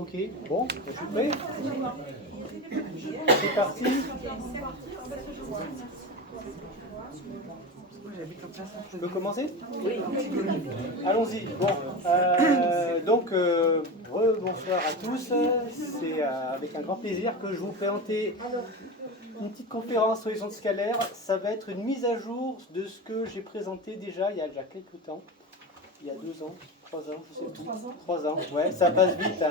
Ok, bon, je suis prêt. C'est parti. Je peux commencer? Oui. Allons-y. Bon, bonsoir à tous. C'est avec un grand plaisir que je vais vous présenter une petite conférence sur les ondes scalaires. Ça va être une mise à jour de ce que j'ai présenté déjà il y a déjà quelques temps. Il y a 2 ans, 3 ans, je sais plus. 3 ans, ouais, ça passe vite, hein.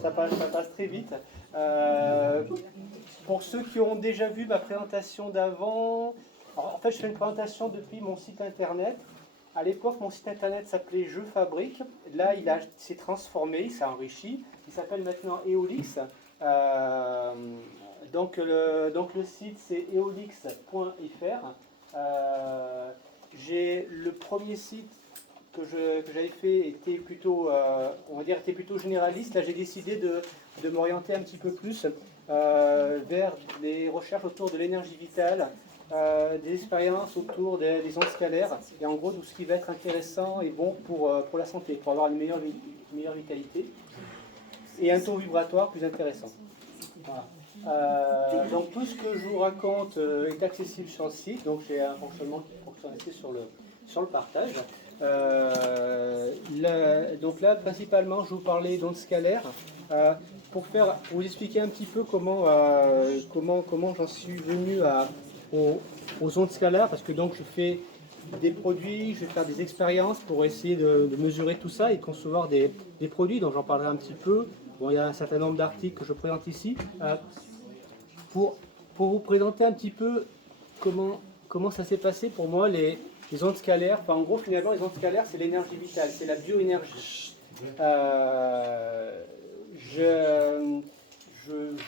Ça passe très vite. Pour ceux qui ont déjà vu ma présentation d'avant, en fait je fais une présentation depuis mon site internet. À l'époque, mon site internet s'appelait Je Fabrique. Là, s'est transformé, il s'est enrichi. Il s'appelle maintenant Eolix. Donc le site c'est eolix.fr. Le premier site que j'avais fait était plutôt, était plutôt généraliste. Là, j'ai décidé de m'orienter un petit peu plus vers des recherches autour de l'énergie vitale, des expériences autour des ondes scalaires, et en gros tout ce qui va être intéressant et bon pour la santé, pour avoir une meilleure vitalité et un taux vibratoire plus intéressant. Voilà. Donc tout ce que je vous raconte est accessible sur le site, donc j'ai un fonctionnement qui fonctionne assez sur le partage. Donc là, principalement, je vous parlais d'ondes scalaires pour vous expliquer un petit peu comment j'en suis venu aux ondes scalaires, parce que donc je fais des produits, je vais faire des expériences pour essayer de mesurer tout ça et de concevoir des produits, donc j'en parlerai un petit peu. Bon, il y a un certain nombre d'articles que je présente ici. Pour vous présenter un petit peu comment ça s'est passé pour moi, les ondes scalaires. Enfin, en gros, finalement, les ondes scalaires, c'est l'énergie vitale, c'est la bioénergie. Je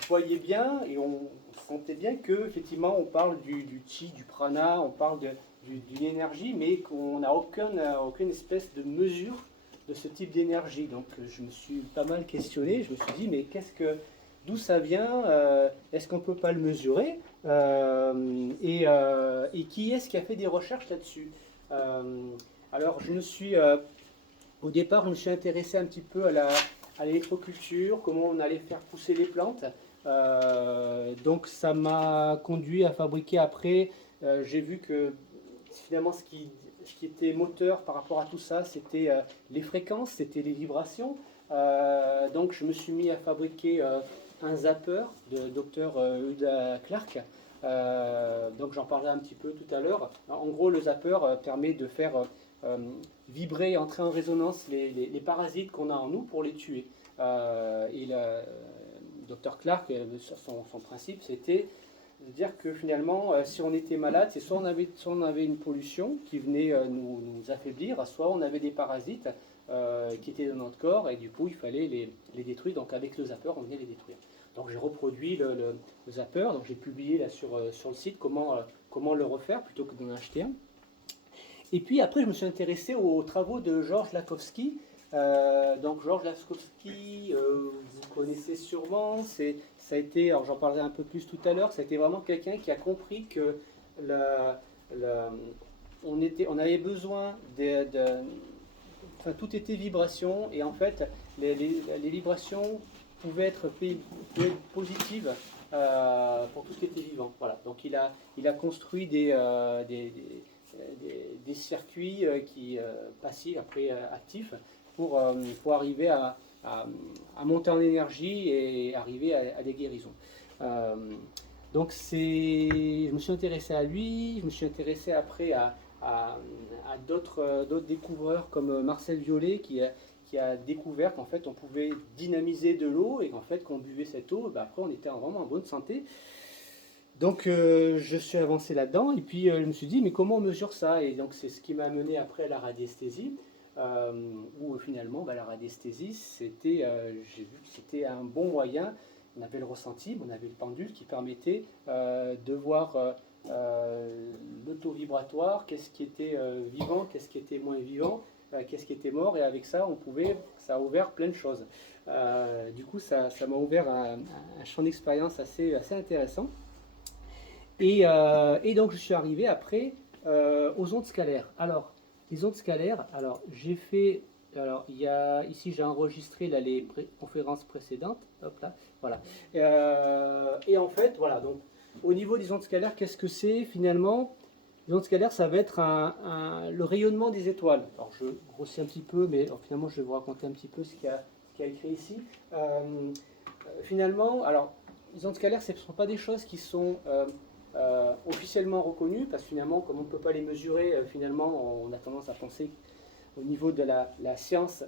voyais bien et on sentait bien que, effectivement, on parle du chi, du prana, on parle d'une énergie, mais qu'on n'a aucune espèce de mesure de ce type d'énergie. Donc, je me suis pas mal questionné. Je me suis dit, mais d'où ça vient, est-ce qu'on ne peut pas le mesurer, et qui est-ce qui a fait des recherches là-dessus? Alors au départ je me suis intéressé un petit peu à l'électroculture, comment on allait faire pousser les plantes. Donc ça m'a conduit à fabriquer après, j'ai vu que finalement ce qui était moteur par rapport à tout ça, c'était les fréquences, c'était les vibrations. Donc je me suis mis à fabriquer un zapper de Dr Huda Clark. Donc j'en parlerai un petit peu tout à l'heure. En gros, le zapper permet de faire vibrer, entrer en résonance les parasites qu'on a en nous pour les tuer. Dr Clark, son principe, c'était de dire que finalement, si on était malade, c'est soit on avait une pollution qui venait nous affaiblir, soit on avait des parasites qui étaient dans notre corps, et du coup il fallait les détruire. Donc avec le zapper, on venait les détruire. Donc j'ai reproduit le zapper, donc j'ai publié là sur le site comment le refaire plutôt que d'en acheter un. Et puis après, je me suis intéressé aux travaux de Georges Lakhovsky. Donc Georges Lakhovsky, vous connaissez sûrement, ça a été, alors j'en parlerai un peu plus tout à l'heure, ça a été vraiment quelqu'un qui a compris que on avait besoin enfin, tout était vibration, et en fait les vibrations pouvaient être positives pour tout ce qui était vivant. Voilà. Donc il a construit des circuits qui passifs, après actifs, pour arriver à monter en énergie et arriver à des guérisons. Donc je me suis intéressé à lui, je me suis intéressé après à d'autres découvreurs comme Marcel Violet qui a découvert qu'en fait on pouvait dynamiser de l'eau, et qu'en fait quand on buvait cette eau, après on était vraiment en bonne santé. Donc je suis avancé là-dedans, et puis je me suis dit mais comment on mesure ça? Et donc c'est ce qui m'a amené après à la radiesthésie, où finalement la radiesthésie j'ai vu que c'était un bon moyen. On avait le ressenti, on avait le pendule qui permettait de voir le taux vibratoire, qu'est-ce qui était vivant, qu'est-ce qui était moins vivant, qu'est-ce qui était mort, et avec ça ça a ouvert plein de choses. Du coup ça m'a ouvert un champ d'expérience assez intéressant. Et donc je suis arrivé après aux ondes scalaires. Alors, les ondes scalaires, j'ai fait Alors, ici, j'ai enregistré là, les conférences précédentes. Hop là, voilà. Et en fait, voilà. Donc, au niveau des ondes scalaires, qu'est-ce que c'est finalement? Les ondes scalaires, ça va être le rayonnement des étoiles. Alors, je grossis un petit peu, mais finalement, je vais vous raconter un petit peu ce qu'il y a écrit ici. Finalement, alors, les ondes scalaires, ce ne sont pas des choses qui sont officiellement reconnues, parce que finalement, comme on ne peut pas les mesurer, finalement, on a tendance à penser au niveau de la science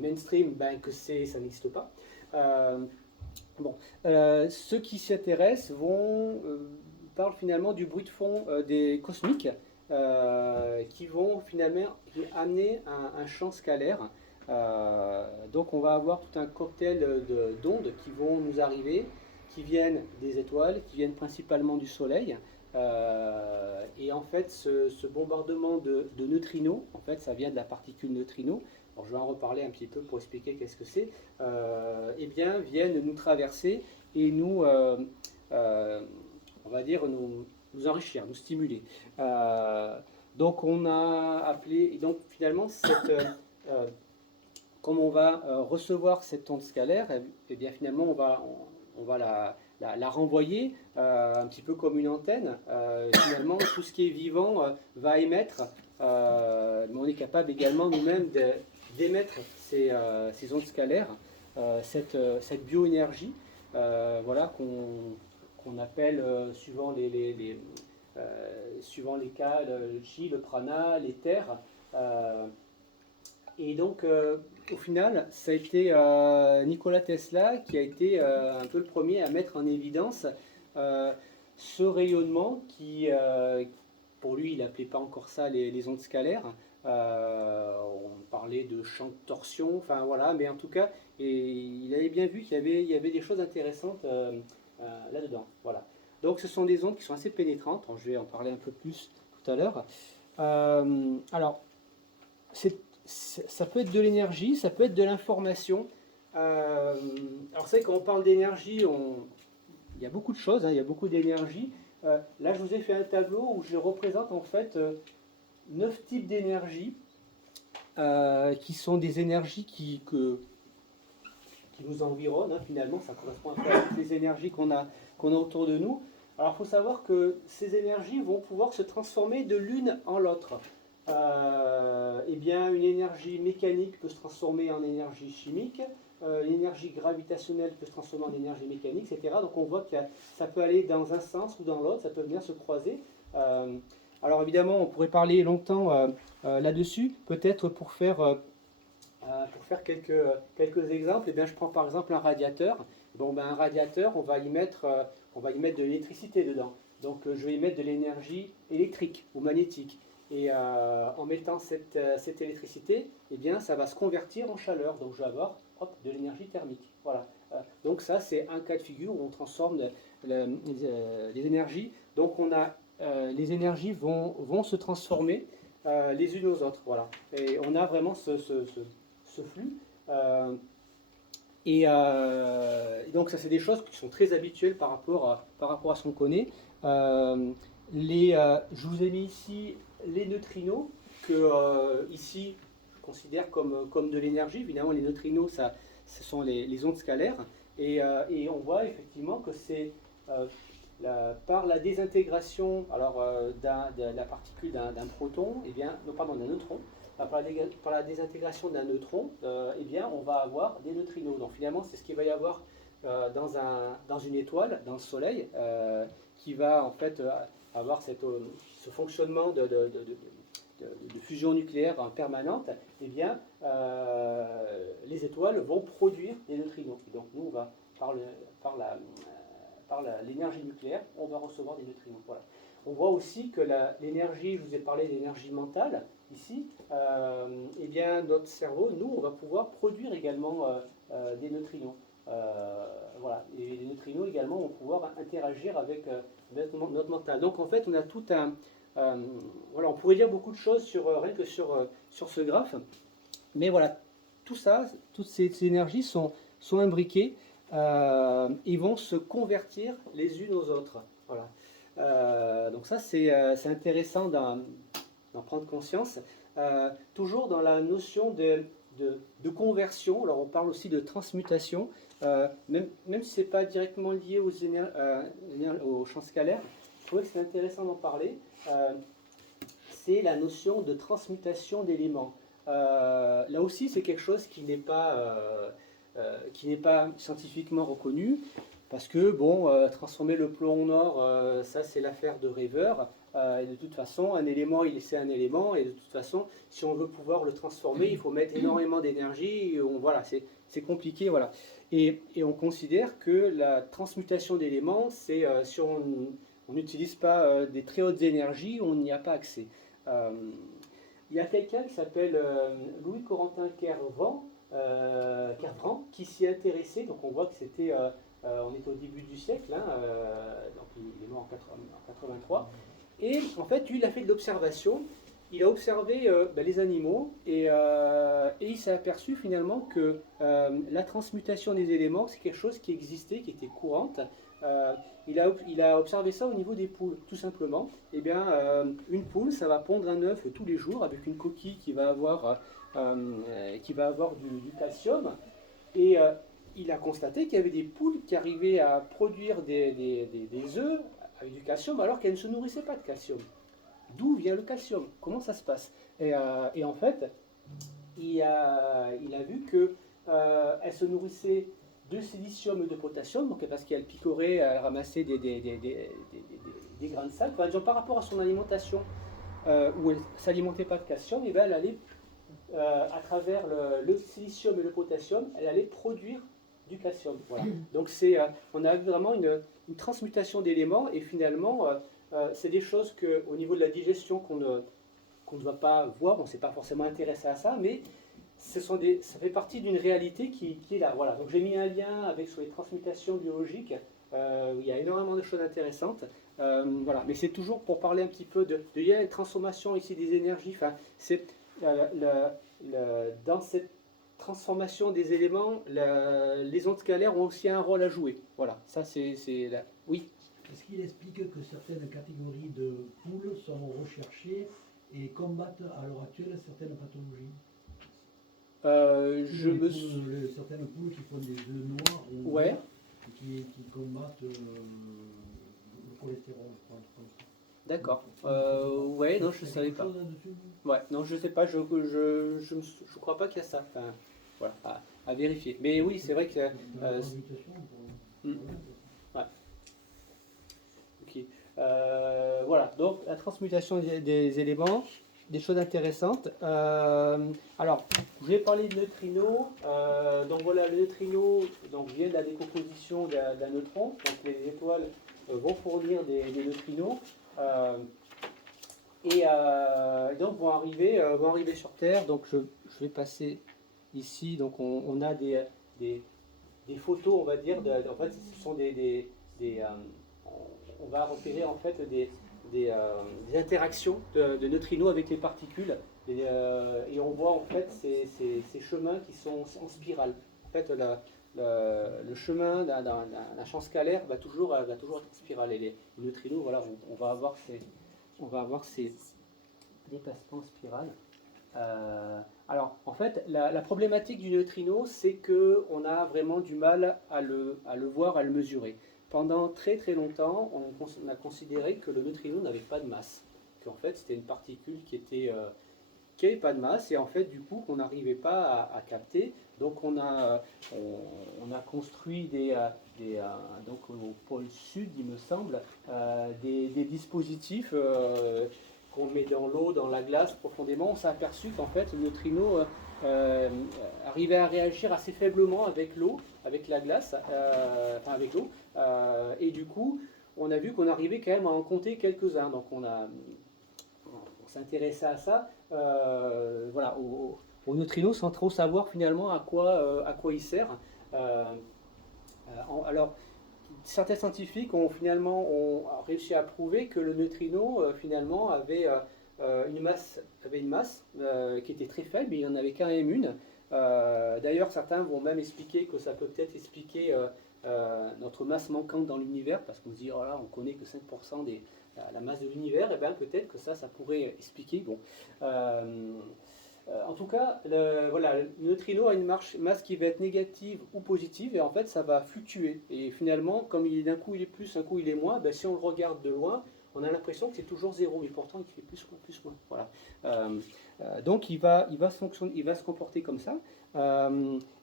mainstream, ben, que ça n'existe pas. Bon, ceux qui s'y intéressent parlent finalement du bruit de fond des cosmiques qui vont finalement amener un champ scalaire. Donc on va avoir tout un cocktail d'ondes qui vont nous arriver, qui viennent des étoiles, qui viennent principalement du Soleil. Et en fait, ce bombardement de neutrinos, en fait, ça vient de la particule neutrino. Alors, je vais en reparler un petit peu pour expliquer qu'est-ce que c'est. Eh bien, viennent nous traverser et on va dire, nous enrichir, nous stimuler. Donc, on a appelé, et donc finalement, comme on va recevoir cette onde scalaire, eh bien finalement, on va la renvoyer un petit peu comme une antenne. Finalement, tout ce qui est vivant va émettre, mais on est capable également nous-mêmes d'émettre ces ondes scalaires, cette bioénergie, voilà, qu'on appelle, suivant les cas, le chi, le prana, l'éther. Et donc, au final, ça a été Nikola Tesla qui a été un peu le premier à mettre en évidence euh, ce rayonnement qui, pour lui, il n'appelait pas encore ça les ondes scalaires. On parlait de champ de torsion, enfin voilà, mais en tout cas, il avait bien vu qu'il y avait des choses intéressantes là-dedans. Voilà. Donc, ce sont des ondes qui sont assez pénétrantes. Je vais en parler un peu plus tout à l'heure. Alors, ça peut être de l'énergie, ça peut être de l'information. Alors c'est quand on parle d'énergie, il y a beaucoup de choses, hein, il y a beaucoup d'énergie. Là, je vous ai fait un tableau où je représente en fait 9 types d'énergie qui sont des énergies qui nous environnent. Hein, finalement, ça correspond un peu à toutes les énergies qu'on a autour de nous. Alors, il faut savoir que ces énergies vont pouvoir se transformer de l'une en l'autre. Eh bien, une énergie mécanique peut se transformer en énergie chimique, l'énergie gravitationnelle peut se transformer en énergie mécanique, etc. Donc on voit que ça peut aller dans un sens ou dans l'autre, ça peut venir se croiser. Alors évidemment, on pourrait parler longtemps là-dessus, peut-être pour faire quelques exemples. Eh bien, je prends par exemple un radiateur. Bon, ben, un radiateur, on va y mettre de l'électricité dedans. Donc je vais y mettre de l'énergie électrique ou magnétique. Et en mettant cette électricité, eh bien, ça va se convertir en chaleur. Donc, je vais avoir de l'énergie thermique. Voilà. Donc, ça, c'est un cas de figure où on transforme les énergies. Donc, les énergies vont se transformer les unes aux autres. Voilà. Et on a vraiment ce flux. Donc, ça, c'est des choses qui sont très habituelles par rapport à ce qu'on connaît. Je vous ai mis ici les neutrinos, que ici je considère comme de l'énergie. Évidemment, les neutrinos, ce sont les ondes scalaires. Et on voit effectivement que c'est par la désintégration de la particule d'un proton, eh bien, non, pardon, d'un neutron, par la désintégration d'un neutron, eh bien, on va avoir des neutrinos. Donc finalement, c'est ce qu'il va y avoir dans une étoile, dans le Soleil, qui va en fait avoir ce fonctionnement de fusion nucléaire permanente. Eh bien, les étoiles vont produire des neutrinos. Et donc nous, on va, par l'énergie nucléaire, on va recevoir des neutrinos. Voilà. On voit aussi que l'énergie, je vous ai parlé d'énergie mentale, ici, eh bien, notre cerveau, nous, on va pouvoir produire également des neutrinos. Voilà. Et les neutrinos également vont pouvoir interagir avec notre mental. Donc en fait, on a tout un... voilà, on pourrait dire beaucoup de choses rien que sur ce graphe, mais voilà, tout ça, toutes ces énergies sont imbriquées et vont se convertir les unes aux autres. Voilà. Donc ça, c'est intéressant d'en prendre conscience. toujours dans la notion de conversion. Alors on parle aussi de transmutation, même si ce n'est pas directement lié aux champs scalaires. Je trouvais que c'est intéressant d'en parler. C'est la notion de transmutation d'éléments. Là aussi, c'est quelque chose qui n'est pas scientifiquement reconnu, parce que, bon, transformer le plomb en or, ça c'est l'affaire de rêveurs. Et de toute façon, un élément, c'est un élément, et de toute façon, si on veut pouvoir le transformer, il faut mettre énormément d'énergie. Voilà, c'est compliqué, voilà. Et on considère que la transmutation d'éléments, c'est si on n'utilise pas des très hautes énergies, on n'y a pas accès. Il y a quelqu'un qui s'appelle Louis-Corentin Kervran, qui s'y est intéressé. Donc on voit que c'était, on est au début du siècle, hein, donc il est mort en 83. Et en fait, lui, il a fait de l'observation. Il a observé les animaux et il s'est aperçu finalement que la transmutation des éléments, c'est quelque chose qui existait, qui était courante. Il a observé ça au niveau des poules, tout simplement. Eh bien, une poule, ça va pondre un œuf tous les jours avec une coquille qui va avoir du calcium. Et il a constaté qu'il y avait des poules qui arrivaient à produire des œufs avec du calcium alors qu'elles ne se nourrissaient pas de calcium. D'où vient le calcium? Comment ça se passe? Et en fait, il a vu qu'elles se nourrissaient de silicium et de potassium, donc parce qu'elle picorait, elle ramassait des grains de sable. Enfin, disons, par rapport à son alimentation, où elle ne s'alimentait pas de calcium, et bien elle allait, à travers le silicium et le potassium, elle allait produire du calcium. Voilà. Donc on a vraiment une transmutation d'éléments, et finalement, c'est des choses qu'au niveau de la digestion qu'on ne va pas voir, on ne s'est pas forcément intéressé à ça, mais ça fait partie d'une réalité qui est là. Voilà. Donc j'ai mis un lien sur les transmutations biologiques. Il y a énormément de choses intéressantes. Voilà. Mais c'est toujours pour parler un petit peu il y a une transformation ici des énergies. Enfin, dans cette transformation des éléments, les ondes scalaires ont aussi un rôle à jouer. Voilà. Ça, c'est là. Oui. Est-ce qu'il explique que certaines catégories de poules sont recherchées et combattent à l'heure actuelle certaines pathologies? Certaines poules qui font des œufs noirs ou ouais. qui combattent le cholestérol, je pense. D'accord. Ouais, non, je ne savais pas. Ouais, non, je ne sais pas, je crois pas qu'il y a ça. Enfin, voilà, à vérifier. Mais oui, c'est vrai que... ouais. Ok. Voilà, donc la transmutation des éléments, des choses intéressantes. Alors, je vais parler de neutrinos. Donc voilà, le neutrino vient de la décomposition d'un neutron. Donc les étoiles vont fournir des neutrinos. Et donc vont arriver sur Terre. Donc je vais passer ici. Donc on a des photos, on va dire. En fait, ce sont on va repérer en fait des interactions de neutrinos avec les particules. Et on voit en fait ces chemins qui sont en spirale. En fait, le chemin d'un champ scalaire va toujours être en spirale. Et les neutrinos, voilà, on va avoir ces déplacements en spirale. Alors, en fait, la problématique du neutrino, c'est qu'on a vraiment du mal à le voir, à le mesurer. Pendant très très longtemps, on a considéré que le neutrino n'avait pas de masse, qu'en fait c'était une particule qui n'avait pas de masse, et en fait du coup qu'on n'arrivait pas à capter. Donc on a construit donc au pôle sud, il me semble, des dispositifs qu'on met dans l'eau, dans la glace profondément. On s'est aperçu qu'en fait le neutrino arrivait à réagir assez faiblement avec l'eau, avec la glace, enfin avec l'eau, et du coup on a vu qu'on arrivait quand même à en compter quelques-uns. Donc on s'intéressait à ça, voilà, au neutrino, sans trop savoir finalement à quoi il sert. Alors certains scientifiques ont réussi à prouver que le neutrino finalement avait une masse qui était très faible, mais il n'y en avait quand même une. D'ailleurs, certains vont même expliquer que ça peut peut-être expliquer notre masse manquante dans l'univers, parce qu'on se dit, oh là, on connaît que 5% la masse de l'univers, et bien peut-être que ça pourrait expliquer. Bon. En tout cas, voilà, le neutrino a une masse qui va être négative ou positive, et en fait ça va fluctuer. Et finalement, comme d'un coup il est plus, un coup il est moins, ben, si on le regarde de loin, on a l'impression que c'est toujours zéro, mais pourtant il fait plus, plus, moins. Voilà. Donc il va se comporter comme ça.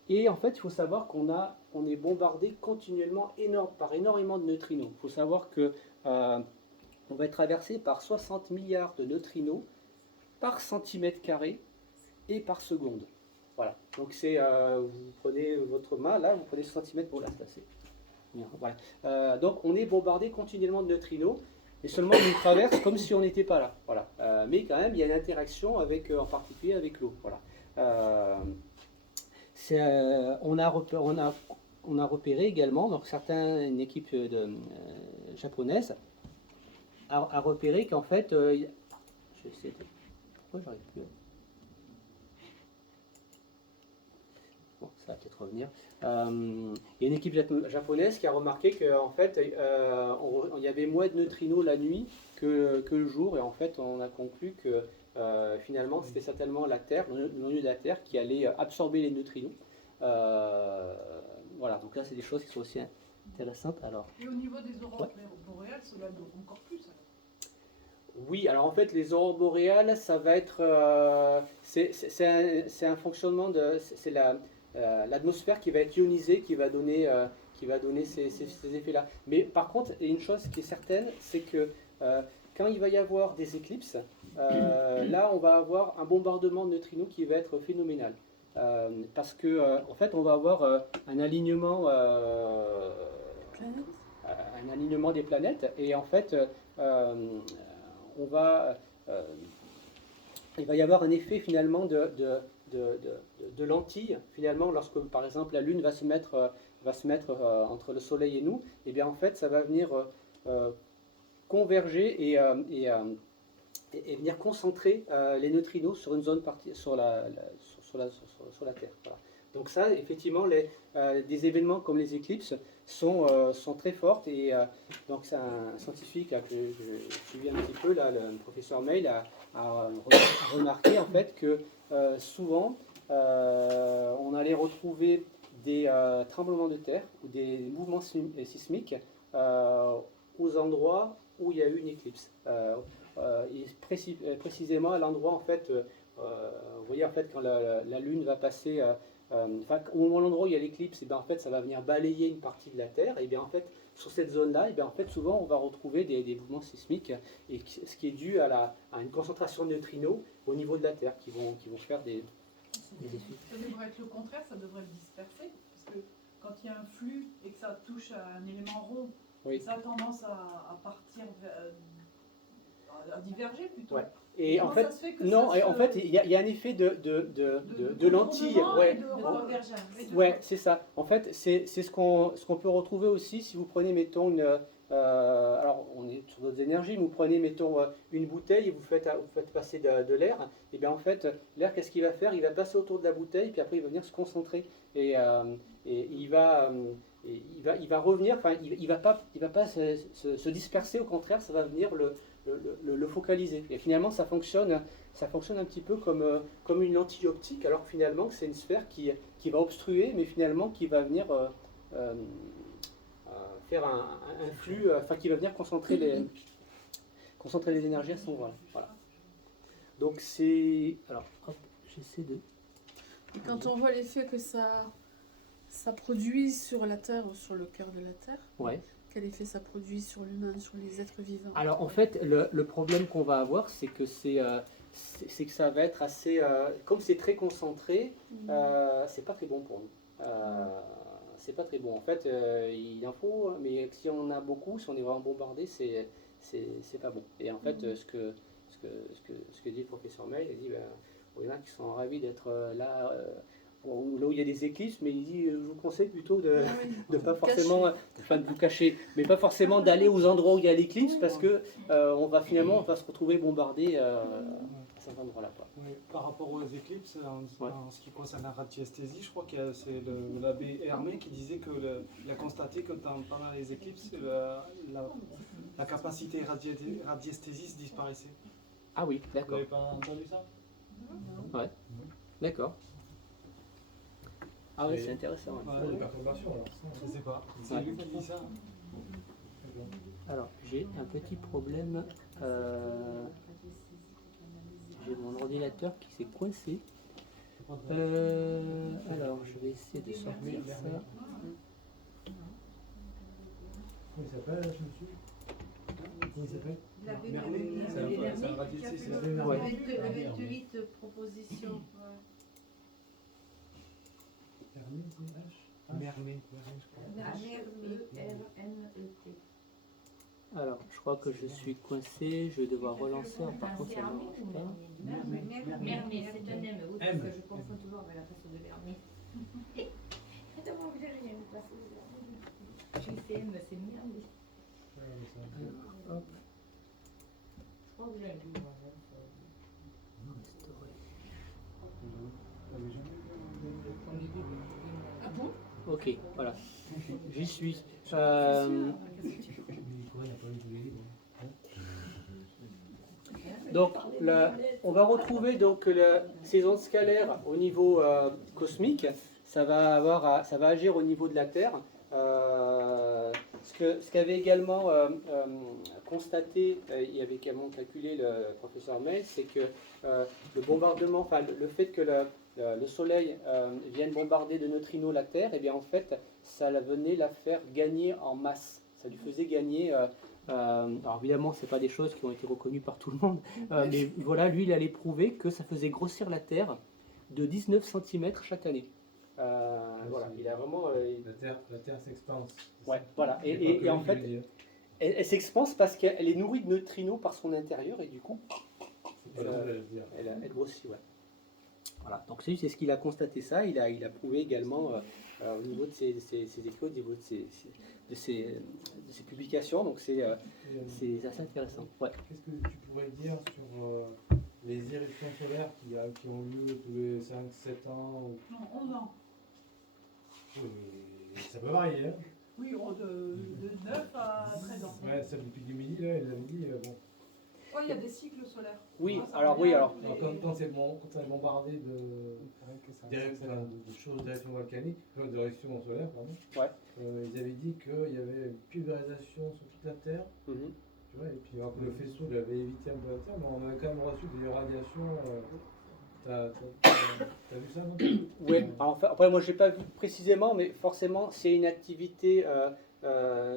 Et en fait, il faut savoir qu'on est bombardé continuellement par énormément de neutrinos. Il faut savoir que on va être traversé par 60 milliards de neutrinos par centimètre carré et par seconde. Voilà. Donc vous prenez votre main, là, vous prenez 60 cm, bon là c'est assez. Voilà. Donc on est bombardé continuellement de neutrinos, et seulement on nous traverse comme si on n'était pas là. Voilà. Mais quand même, il y a une interaction avec, en particulier avec l'eau. Voilà. On a repéré également, donc une équipe japonaise a repéré qu'en fait, je vais essayer de... Pourquoi j'arrive plus? Bon, ça va peut-être revenir. Il y a une équipe japonaise qui a remarqué qu'en fait, il y avait moins de neutrinos la nuit que le jour, et en fait, on a conclu que finalement, c'était certainement la Terre, le noyau de la Terre, qui allait absorber les neutrinos. Voilà, donc là, c'est des choses qui sont aussi intéressantes. Alors, et au niveau des aurores boréales, cela doit encore plus alors. Oui, alors en fait, les aurores boréales, ça va être... c'est un fonctionnement de... C'est l'atmosphère qui va être ionisée, qui va donner ces effets-là. Mais par contre, il y a une chose qui est certaine, c'est que quand il va y avoir des éclipses, là, on va avoir un bombardement de neutrinos qui va être phénoménal. Parce que, en fait, on va avoir un alignement des planètes, et en fait... il va y avoir un effet finalement de lentilles. Finalement, lorsque par exemple la Lune va se mettre entre le Soleil et nous, et bien en fait ça va venir converger et venir concentrer les neutrinos sur une zone sur la Terre. Voilà. Donc ça, effectivement, des événements comme les éclipses sont très fortes, et donc c'est un scientifique là, que je suivi un petit peu, là, le professeur Meil a remarqué en fait que souvent on allait retrouver des tremblements de terre ou des mouvements sismiques aux endroits où il y a eu une éclipse. Précisément à l'endroit en fait, vous voyez en fait quand la Lune va passer, au moment où il y a l'éclipse, en fait ça va venir balayer une partie de la Terre, et bien en fait sur cette zone-là, en fait souvent on va retrouver des mouvements sismiques, et ce qui est dû à une concentration de neutrinos au niveau de la Terre qui vont faire des effets. Ça devrait être le contraire, ça devrait le disperser, parce que quand il y a un flux et que ça touche à un élément rond, oui, ça a tendance à partir, à diverger plutôt. Ouais. Et en fait, non, en fait, il y a un effet de lentilles. Ouais, c'est ça. En fait, c'est ce qu'on peut retrouver aussi si vous prenez, mettons, alors on est sur d'autres énergies, mais vous prenez, mettons, une bouteille et vous faites passer de l'air. Et bien en fait, l'air, qu'est-ce qu'il va faire? Il va passer autour de la bouteille, puis après il va venir se concentrer. Et il va revenir, enfin, il va pas se disperser, au contraire, ça va venir le focaliser. Et finalement, ça fonctionne un petit peu comme une lentille optique, alors que finalement, c'est une sphère qui va obstruer, mais finalement qui va venir faire un flux, enfin qui va venir concentrer les énergies à son endroit. Voilà. Donc c'est... Alors, hop, j'essaie de... Et quand on voit l'effet que ça produit sur la Terre ou sur le cœur de la Terre, ouais. Quel effet ça produit sur l'humain, sur les êtres vivants? Alors en fait, le problème qu'on va avoir, c'est que ça va être assez... comme c'est très concentré, c'est pas très bon pour nous. C'est pas très bon. En fait, il en faut, mais si on en a beaucoup, si on est vraiment bombardé, c'est pas bon. Et en fait, ce que dit le professeur May, il dit, il y en a qui sont ravis d'être là où il y a des éclises, mais il dit, je vous conseille plutôt de pas forcément, enfin de vous cacher, mais pas forcément d'aller aux endroits où il y a l'éclipse, parce que on va se retrouver bombardé à cet endroit-là. Oui, par rapport aux éclipses, en ce qui concerne la radiesthésie, je crois que c'est l'abbé Hermé qui disait qu'il a constaté que pendant les éclipses, la capacité radiesthésiste disparaissait. Ah oui, Vous d'accord. n'avez pas entendu ça? Ouais, d'accord. Ah oui, c'est intéressant. Ouais. Ouais. Des perturbations alors. Je sais pas. C'est Ouais. lui qui dit ça. Alors, j'ai un petit problème. J'ai mon ordinateur qui s'est coincé. Alors, je vais essayer de sortir ça. Comment il s'appelle, ce monsieur? Comment il s'appelle? C'est un radiesthésiste. Ouais. L'électrolyte proposition. Hermine, c'est H? Mermet, je crois. H-E-R-N-E-T. Alors, je crois que je suis coincé. Je vais devoir relancer. Par contre, ça ne marche pas. Mermet, c'est un M, oui, parce M. que je confonds toujours avec la façon de Mermet. Attends, moi, j'ai une façon de Mermet. JCM, c'est Mermet. Hop. Je crois que j'ai un livre. Ah bon? Ok, voilà. J'y suis. Il pourrait n'y a pas eu de livre. Donc, on va retrouver donc ces ondes scalaires au niveau cosmique. Ça va agir au niveau de la Terre. Ce qu'avait également constaté, il avait également calculé le professeur May, c'est que le bombardement, enfin le fait que le Soleil vienne bombarder de neutrinos la Terre, et bien en fait, ça venait la faire gagner en masse. Ça lui faisait gagner. Alors évidemment, c'est pas des choses qui ont été reconnues par tout le monde, mais voilà, lui, il allait prouver que ça faisait grossir la Terre de 19 cm chaque année. Voilà, il a vraiment. La Terre s'expanse. Ouais, voilà. Et en fait, elle s'expanse parce qu'elle est nourrie de neutrinos par son intérieur et du coup, elle grossit. Ouais. Voilà. Donc c'est ce qu'il a constaté ça. Il a prouvé également au niveau de ses écrits, au niveau de ses publications. Donc c'est assez intéressant. Ouais. Qu'est-ce que tu pourrais dire sur les éruptions solaires qui ont lieu tous les 5-7 ans Non, 11 ans. Oui, ça peut varier. Hein. Oui, de 9 à 13 ans. Ouais, celle depuis 2000, là, ils avaient dit, bon. Ouais, il y a des cycles solaires. Oui, Ça alors revient oui, alors. les- Quand c'est bombardé de choses d'éruptions volcaniques, d'éruptions solaires, pardon, Ouais. ils avaient dit qu'il y avait une pulvérisation sur toute la Terre. Mhm. Tu vois, et puis alors que le faisceau il avait évité un peu la Terre, mais on avait quand même reçu des radiations. T'as vu ça, non? Oui, après moi je n'ai pas vu précisément, mais forcément c'est une activité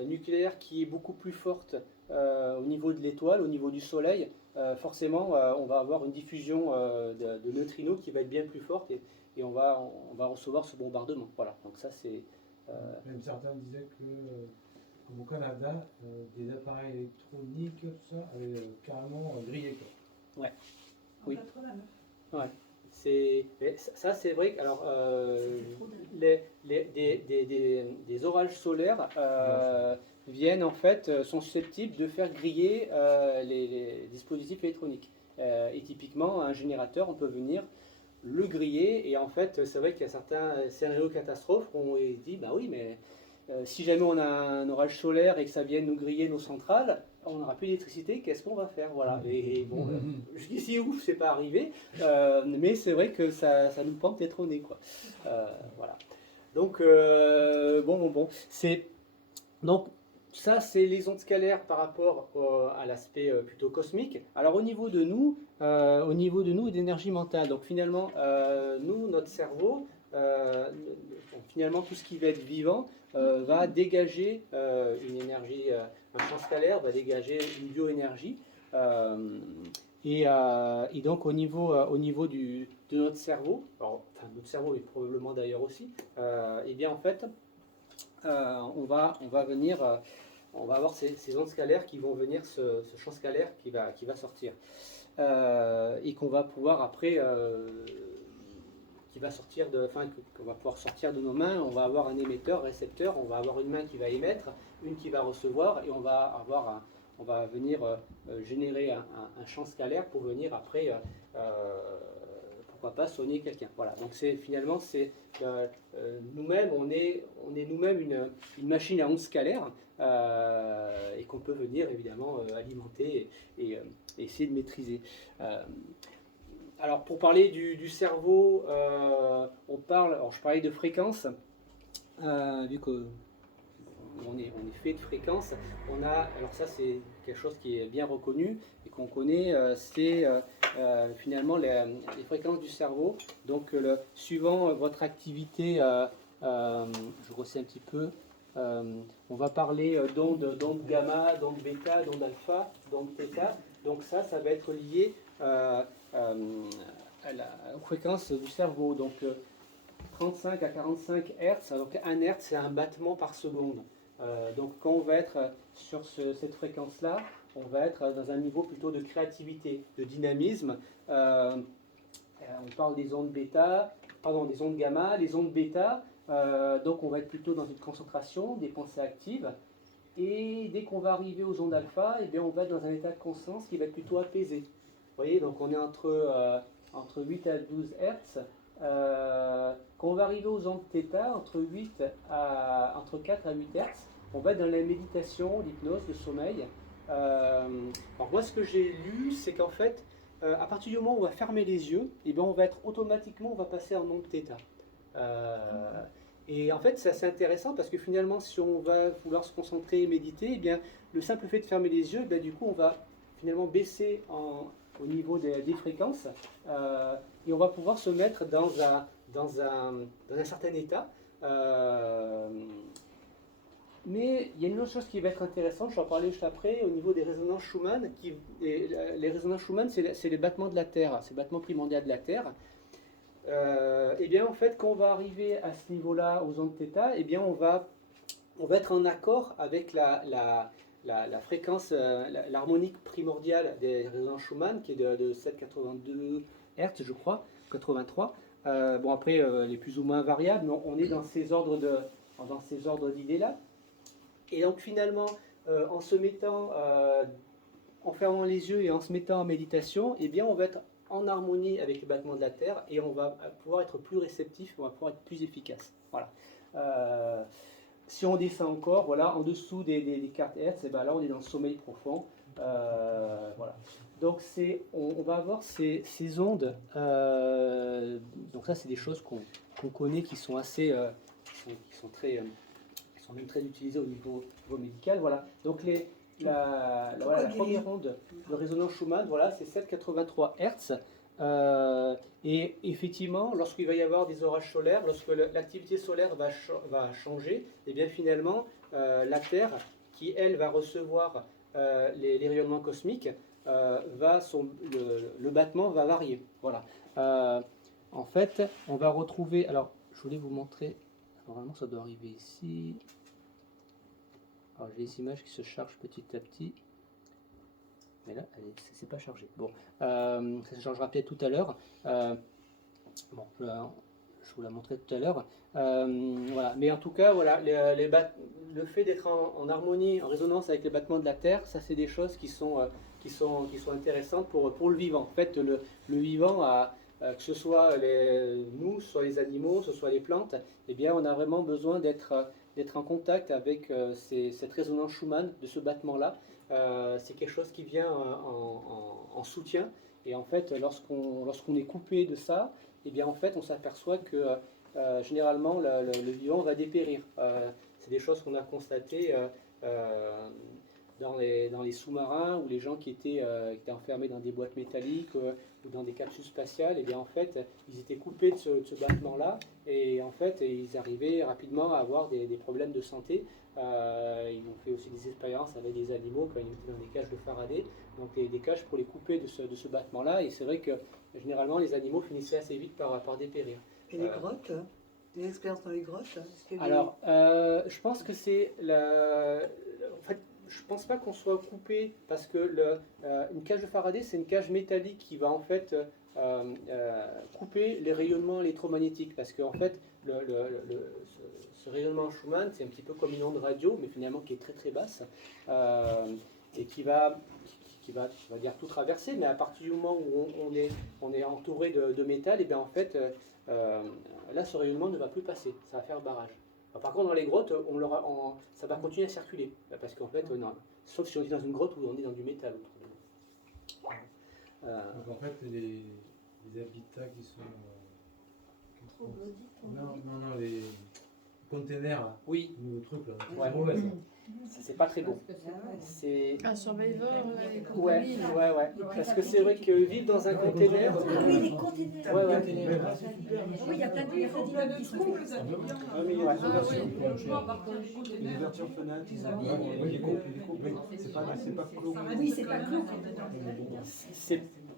nucléaire qui est beaucoup plus forte au niveau de l'étoile, au niveau du Soleil. Forcément, on va avoir une diffusion de neutrinos qui va être bien plus forte et on va recevoir ce bombardement. Voilà, donc ça c'est... Même certains disaient que, comme au Canada, des appareils électroniques, tout ça, avaient carrément grillé. Quoi. En Oui. 89. Ouais. Mais ça c'est vrai que alors, des orages solaires viennent en fait, sont susceptibles de faire griller les dispositifs électroniques. Et typiquement, un générateur, on peut venir le griller. Et en fait, c'est vrai qu'il y a certains scénarios catastrophes où on dit, bah oui, mais si jamais on a un orage solaire et que ça vienne nous griller nos centrales, on n'aura plus d'électricité, qu'est-ce qu'on va faire? Voilà. Et bon, jusqu'ici, ouf, c'est pas arrivé, mais c'est vrai que ça nous pend peut-être au nez, quoi. Voilà. Donc, bon. Donc, ça, c'est les ondes scalaires par rapport à l'aspect plutôt cosmique. Alors, au niveau de nous et d'énergie mentale, donc finalement, nous, notre cerveau, finalement, tout ce qui va être vivant va dégager une énergie, un champ scalaire va dégager une bioénergie. Et donc, au niveau de notre cerveau, notre cerveau, mais probablement d'ailleurs aussi, et bien en fait, on va avoir ces ondes scalaires qui vont venir, ce champ scalaire qui va sortir. Et qu'on va pouvoir après, qu'on va pouvoir sortir de nos mains. On va avoir un émetteur, récepteur, on va avoir une main qui va émettre, une qui va recevoir, et on va venir générer un champ scalaire pour venir après, pour pourquoi pas sonner quelqu'un. Voilà, donc finalement, nous-mêmes, on est nous-mêmes une machine à ondes scalaires et qu'on peut venir évidemment alimenter et essayer de maîtriser. Alors pour parler du cerveau, alors je parlais de fréquence, vu que on est fait de fréquence, alors ça c'est quelque chose qui est bien reconnu et qu'on connaît, c'est finalement les fréquences du cerveau. Donc suivant votre activité, je grossis un petit peu, on va parler d'ondes gamma, d'ondes bêta, d'ondes alpha, d'ondes θ. Donc ça va être lié aux fréquences du cerveau. Donc 35 à 45 Hz, donc 1 Hz c'est un battement par seconde. Donc quand on va être sur cette fréquence-là, on va être dans un niveau plutôt de créativité, de dynamisme. On parle des ondes bêta, des ondes gamma, les ondes bêta. Donc on va être plutôt dans une concentration, des pensées actives. Et dès qu'on va arriver aux ondes alpha, eh bien on va être dans un état de conscience qui va être plutôt apaisé. Vous voyez, donc on est entre 8 à 12 Hz. Quand on va arriver aux ondes θ, entre 4 à 8 Hz, on va être dans la méditation, l'hypnose, le sommeil. Alors moi, ce que j'ai lu, c'est qu'en fait, à partir du moment où on va fermer les yeux, eh bien, on va passer en onde θ. Et en fait, c'est assez intéressant parce que finalement, si on va vouloir se concentrer et méditer, eh bien, le simple fait de fermer les yeux, eh bien, du coup, on va finalement baisser au niveau des fréquences et on va pouvoir se mettre dans un certain état. Mais il y a une autre chose qui va être intéressante, je vais en parler juste après, au niveau des résonances Schumann. Les résonances Schumann, c'est les battements de la Terre, c'est le battement primordial de la Terre. Et bien en fait, quand on va arriver à ce niveau-là, aux ondes θ, et bien on va être en accord avec la fréquence, l'harmonique primordiale des résonances Schumann, qui est de 7,82 Hz, je crois, 83. Bon après, elle est plus ou moins variable, mais on est dans ces ordres d'idées-là. Et donc finalement, en se mettant, en fermant les yeux et en se mettant en méditation, eh bien on va être en harmonie avec les battements de la Terre et on va pouvoir être plus réceptif, on va pouvoir être plus efficace. Voilà. Si on descend encore, voilà, en dessous des 4 Hz, et ben là on est dans le sommeil profond. Voilà. Donc on va avoir ces ondes. Donc ça c'est des choses qu'on connaît, qui sont assez, qui sont même très utilisées au niveau médical. Voilà. Donc la première onde de résonance Schumann, voilà, c'est 7,83 Hz. Et effectivement, lorsqu'il va y avoir des orages solaires, lorsque l'activité solaire va changer, et bien finalement, la Terre, qui elle va recevoir les rayonnements cosmiques, le battement va varier. Voilà. En fait, on va retrouver. Alors, je voulais vous montrer. Normalement, ça doit arriver ici. Alors, j'ai des images qui se chargent petit à petit. Mais là, ça ne s'est pas chargé. Bon, ça se changera peut-être tout à l'heure. Bon, je vous la montrerai tout à l'heure. Voilà. Mais en tout cas, voilà, le fait d'être en harmonie, en résonance avec les battements de la Terre, ça c'est des choses qui sont intéressantes pour le vivant. En fait, le vivant, que ce soit nous, soit les animaux, ce soit les plantes, eh bien, on a vraiment besoin d'être en contact avec cette résonance Schumann, de ce battement-là. C'est quelque chose qui vient en soutien. Et en fait, lorsqu'on est coupé de ça, eh bien, en fait, on s'aperçoit que généralement, le vivant va dépérir. C'est des choses qu'on a constatées dans les sous-marins, ou les gens qui étaient enfermés dans des boîtes métalliques ou dans des capsules spatiales. Et bien, en fait, ils étaient coupés de ce battement-là, et en fait, ils arrivaient rapidement à avoir des problèmes de santé. Ils ont fait aussi des expériences avec des animaux quand ils étaient dans des cages de Faraday, donc des cages pour les couper de ce battement-là. Et c'est vrai que généralement, les animaux finissaient assez vite par dépérir. Et les grottes, des expériences dans les grottes. Alors, je pense que c'est en fait, je pense pas qu'on soit coupé, parce que une cage de Faraday, c'est une cage métallique qui va en fait couper les rayonnements électromagnétiques, parce qu'en fait, ce rayonnement Schumann, c'est un petit peu comme une onde radio, mais finalement qui est très très basse, et qui va va dire tout traverser, mais à partir du moment où on est entouré de métal, et bien en fait, là, ce rayonnement ne va plus passer, ça va faire barrage. Alors, par contre, dans les grottes, ça va continuer à circuler, parce qu'en fait, non, sauf si on est dans une grotte où on est dans du métal. Donc en fait, les habitats qui sont... Non, les containers, là. Oui. Le truc, là. Ouais. C'est mauvais, ça. C'est pas très bon. C'est... Un survivor, là, les Ouais, compagnies, ouais. Parce que c'est vrai que vivre dans un container... Ah oui, les containers. Ouais. Oui, il y a plein de dynamiques qui se font. Ouais. Les ouvertures fenêtres, il est complet. C'est pas clos. Oui, c'est pas clos.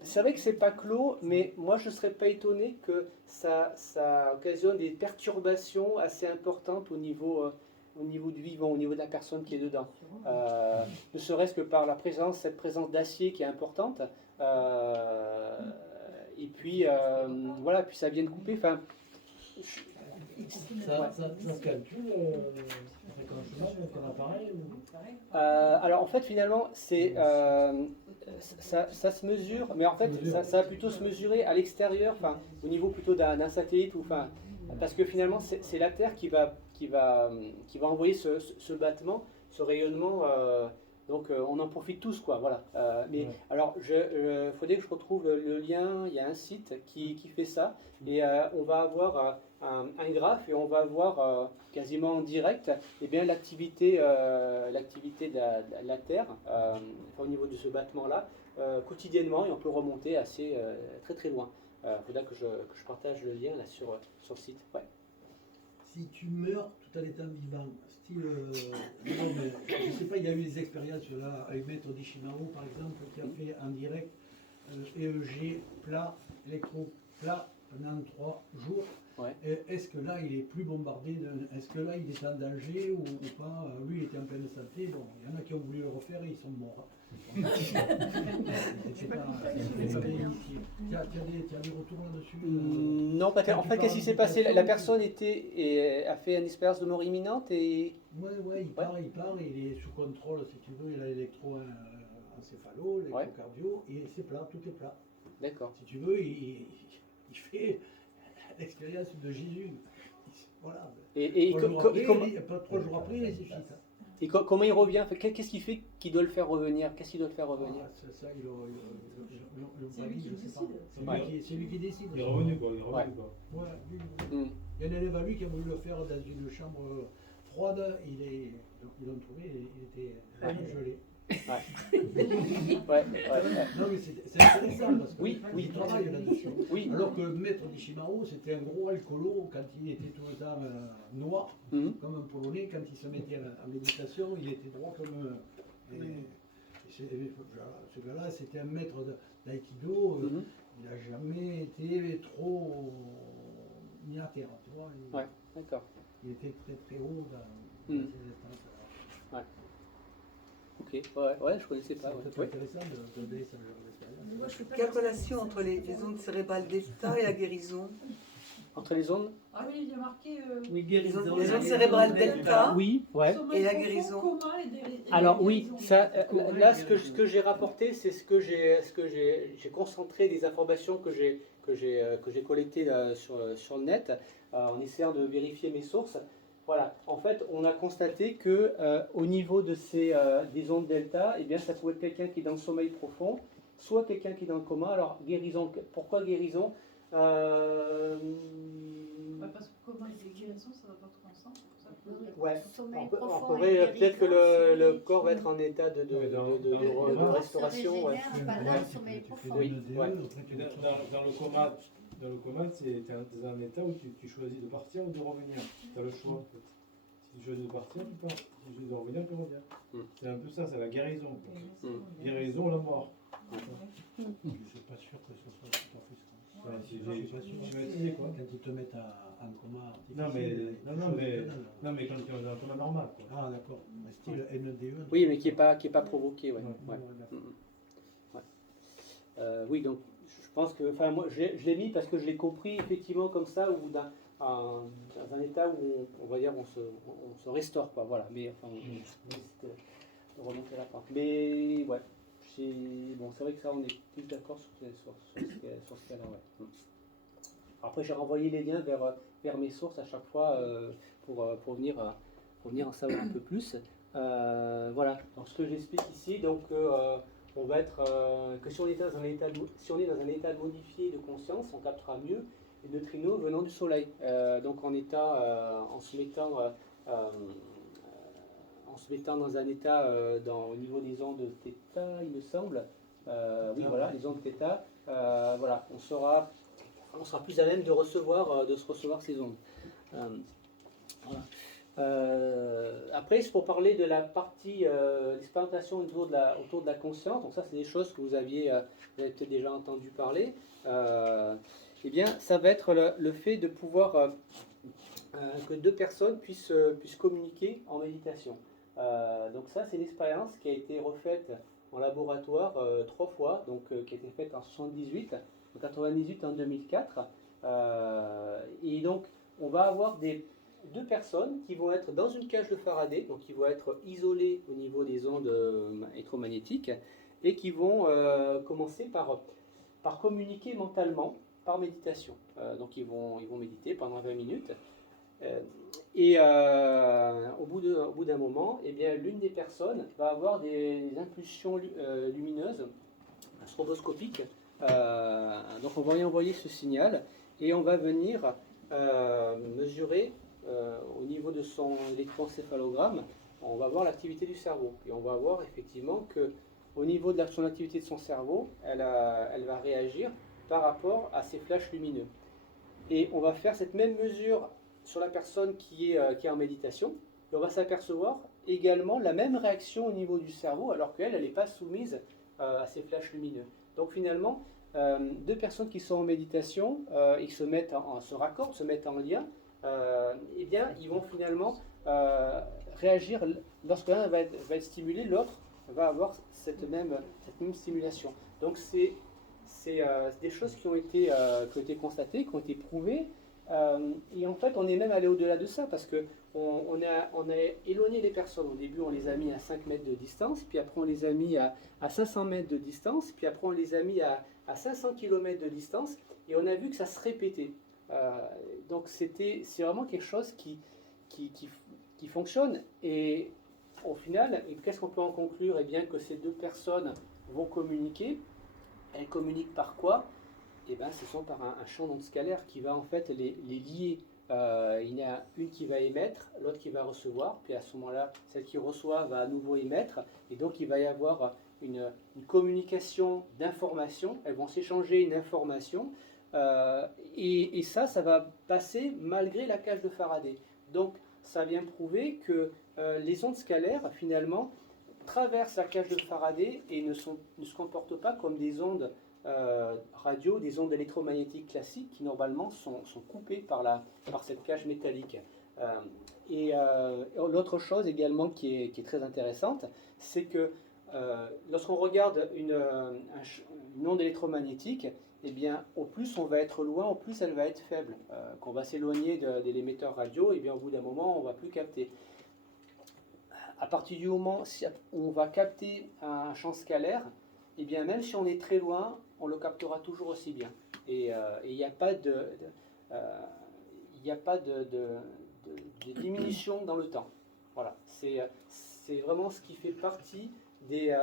C'est vrai que c'est pas clos, mais moi je serais pas étonné que ça occasionne des perturbations assez importantes au niveau du vivant, au niveau de la personne qui est dedans. Ne serait-ce que par cette présence d'acier qui est importante. Et puis voilà, puis ça vient de couper. Enfin, Ça calcule la fréquence avec un appareil alors en fait finalement c'est ça se mesure, mais en fait ça va plutôt se mesurer à l'extérieur, enfin au niveau plutôt d'un satellite, ou enfin parce que finalement c'est la Terre qui va envoyer ce battement, ce rayonnement. Donc on en profite tous, quoi, voilà. Mais alors, faudrait que je retrouve le lien. Il y a un site qui fait ça, et on va avoir un graphe, et on va voir quasiment en direct, eh bien l'activité de la Terre, au niveau de ce battement-là, quotidiennement, et on peut remonter assez très très loin. Il faudra que je partage le lien là sur le site. Ouais. Si tu meurs tout à l'état vivant, style, non mais je sais pas, il y a eu des expériences là avec Maître Dishimaru par exemple qui a fait en direct EEG plat, électro plat pendant 3 jours. Ouais. Est-ce que là il est plus bombardé, est-ce que là il est en danger ou pas? Lui il était en pleine santé, bon, il y en a qui ont voulu le refaire et ils sont morts. Tu as des retours là-dessus? Non, en fait, qu'est-ce qui s'est passé? La personne a fait une expérience de mort imminente et... Ouais, il part, il est sous contrôle, si tu veux, il a l'électroencéphalo, l'électrocardio, et c'est plat, tout est plat. D'accord. Si tu veux, il fait l'expérience de Jésus. Voilà. Et 3 jours après, il est fini. Et comment il revient? Qu'est-ce qui fait qu'il doit le faire revenir? Qu'est-ce qui doit le faire revenir? Ça, c'est lui qui décide. C'est lui qui décide. Il est revenu, quoi. Ouais, il y a un élève à lui qui a voulu le faire dans une chambre froide. Ils l'ont trouvé, il était gelé. Non, mais c'est intéressant parce que il travaille là-dessus. Oui. Alors que Maître Dishimaru, c'était un gros alcoolo quand il était tout le temps noir, comme un Polonais. Quand il se mettait en méditation, il était droit comme... ce gars-là, c'était un maître d'aïkido. Il n'a jamais été trop mis à terre, tu vois. D'accord. Il était très très haut dans ses instances. Ouais. Ok, ouais, je connaissais pas. C'est intéressant de donner ce genre d'expérience. Quelle relation entre les ondes cérébrales delta et la guérison? Entre les ondes? Ah oui, il y a marqué. Oui, guérison. Les ondes cérébrales delta. Oui, ouais. Et la guérison. Alors oui, ça, là, ce que j'ai rapporté, c'est ce que j'ai concentré des informations que j'ai collectées sur le net, en essayant de vérifier mes sources. Voilà, en fait, on a constaté que au niveau de des ondes delta, eh bien, ça pouvait être quelqu'un qui est dans le sommeil profond, soit quelqu'un qui est dans le coma. Alors, guérison, pourquoi guérison? Parce que coma et guérison, ça va pas trop ensemble. Ouais, on pourrait peut-être que le corps va être en état de restauration. Ouais. Dans le coma, tu es dans un état où tu choisis de partir ou de revenir. Tu as le choix. En fait. Si tu choisis de partir, tu pars. Si tu choisis de revenir, tu reviens. C'est un peu ça, c'est la guérison. Guérison, la mort. Je ne suis pas sûr que ce soit tout à fait ça. Je suis pas sûr. Tu vas essayer quoi? Quand ils te mettent en coma artificiel. Non, mais quand tu es dans un coma normal. Quoi. Ah, d'accord. Style NDE. Oui, mais qui est pas provoqué. Ouais. Oui, donc je pense que, enfin, moi, je l'ai mis parce que je l'ai compris effectivement comme ça, ou dans un état où on va dire on se restaure, quoi. Voilà. Mais enfin, on remonter la pente. Mais ouais, bon, c'est vrai que ça, on est plus d'accord sur ce cas-là. Ouais. Après, j'ai renvoyé les liens vers mes sources à chaque fois pour venir en savoir un peu plus. Voilà, donc ce que j'explique ici, donc on va être que si on est dans un état modifié de conscience, on captera mieux les neutrinos venant du Soleil. Donc en se mettant dans un état au niveau des ondes θ, il me semble. Oui, voilà, les ondes θ. Voilà, on sera plus à même de recevoir ces ondes. Voilà. Après, c'est pour parler de la partie d'expérimentation autour de la conscience. Donc ça, c'est des choses que vous avez peut-être déjà entendu parler. Eh bien, ça va être le fait de pouvoir que deux personnes puissent communiquer en méditation. Donc ça, c'est l'expérience qui a été refaite en laboratoire 3 fois, donc qui a été faite en 78, en 98 et en 2004. Et donc, on va avoir deux personnes qui vont être dans une cage de Faraday, donc qui vont être isolées au niveau des ondes électromagnétiques, et qui vont commencer par communiquer mentalement, par méditation. Donc ils vont méditer pendant 20 minutes. Et au bout d'un moment, eh bien, l'une des personnes va avoir des impulsions lumineuses, stroboscopiques. Donc on va y envoyer ce signal et on va venir mesurer au niveau de son électroencéphalogramme, on va voir l'activité du cerveau. Et on va voir effectivement qu'au niveau de son activité de son cerveau, elle va réagir par rapport à ces flashs lumineux. Et on va faire cette même mesure sur la personne qui est en méditation, et on va s'apercevoir également la même réaction au niveau du cerveau, alors qu'elle n'est pas soumise à ces flashs lumineux. Donc finalement, deux personnes qui sont en méditation et qui se mettent se raccordent, se mettent en lien, eh bien, ils vont finalement réagir. Lorsque l'un va être stimulé, l'autre va avoir cette même stimulation. Donc c'est des choses qui ont été constatées, qui ont été prouvées. Et en fait, on est même allé au-delà de ça, parce qu'on a éloigné les personnes. Au début, on les a mis à 5 mètres de distance, puis après on les a mis à 500 mètres de distance, puis après on les a mis à 500 km de distance, et on a vu que ça se répétait. Donc c'est vraiment quelque chose qui fonctionne. Et au final, qu'est-ce qu'on peut en conclure? Eh bien que ces deux personnes vont communiquer. Elles communiquent par quoi? Eh bien, ce sont par un champ d'ondes scalaire qui va en fait les lier. Il y a une qui va émettre, l'autre qui va recevoir, puis à ce moment-là, celle qui reçoit va à nouveau émettre, et donc il va y avoir une communication d'informations. Elles vont s'échanger une information, et ça va passer malgré la cage de Faraday. Donc ça vient prouver que les ondes scalaires, finalement, traversent la cage de Faraday et ne se comportent pas comme des ondes radio, des ondes électromagnétiques classiques qui normalement sont coupées par cette cage métallique. Et l'autre chose également qui est très intéressante, c'est que lorsqu'on regarde une onde électromagnétique, eh bien, au plus on va être loin, au plus elle va être faible. Qu'on va s'éloigner de l'émetteur radio, et bien au bout d'un moment, on ne va plus capter. À partir du moment où on va capter un champ scalaire, eh bien, même si on est très loin, on le captera toujours aussi bien. Et il n'y a pas de diminution dans le temps. Voilà, c'est vraiment ce qui fait partie des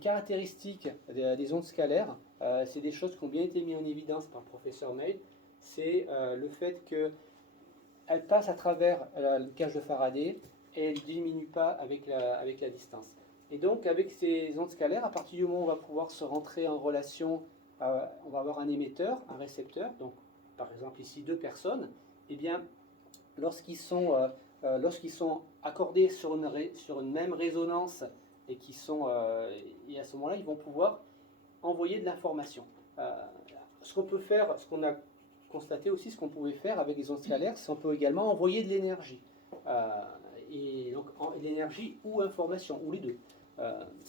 caractéristiques des ondes scalaires. C'est des choses qui ont bien été mises en évidence par le professeur Mead. C'est le fait qu'elles passent à travers la cage de Faraday et elles ne diminuent pas avec la distance. Et donc, avec ces ondes scalaires, à partir du moment où on va pouvoir se rentrer en relation, on va avoir un émetteur, un récepteur, donc par exemple ici 2 personnes, et bien, lorsqu'ils sont accordés sur une même résonance et et à ce moment-là, ils vont pouvoir envoyer de l'information. Ce qu'on peut faire, ce qu'on a constaté aussi, ce qu'on pouvait faire avec les ondes scalaires, c'est qu'on peut également envoyer de l'énergie. Et donc l'énergie ou information, ou les deux.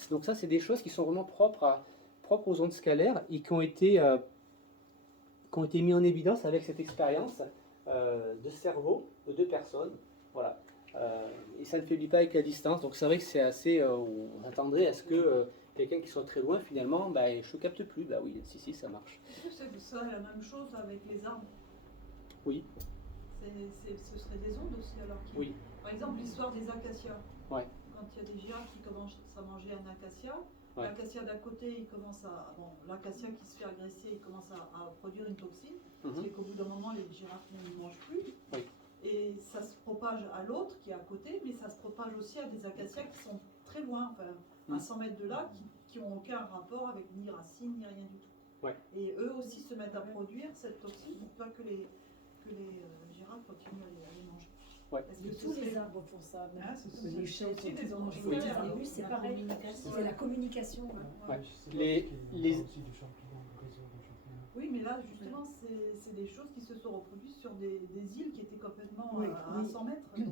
Donc ça, c'est des choses qui sont vraiment propres aux ondes scalaires et qui ont été mis en évidence avec cette expérience de cerveau de 2 personnes. Voilà. Et ça ne faiblit pas avec la distance. Donc c'est vrai que c'est assez... on attendrait à ce que quelqu'un qui soit très loin, finalement, bah, je ne capte plus. Bah oui, si, ça marche. Est-ce que c'est la même chose avec les arbres? Oui. Ce serait des ondes aussi alors Oui. Par exemple, l'histoire des acacias. Ouais. Quand il y a des girafes qui commencent à manger un acacia, Ouais. l'acacia d'à côté, il commence à. Bon, l'acacia qui se fait agresser, il commence à produire une toxine. Mhm. C'est qu'au bout d'un moment, les girafes ne mangent plus. Oui. Et ça se propage à l'autre qui est à côté, mais ça se propage aussi à des acacias qui sont très loin, enfin, à 100 mètres de là, qui n'ont aucun rapport avec ni racines, ni rien du tout. Ouais. Et eux aussi se mettent à produire cette toxine pour pas que les girafes continuent à les manger. Ouais. Mais tous les arbres font ça. Ah, c'est Les chèvres, aussi des ondes. au début, c'est pareil. C'est la communication. Hein. Ouais. Les Oui, mais là, justement, c'est des choses qui se sont reproduites sur des îles qui étaient complètement Oui, à oui. 100 mètres. Donc,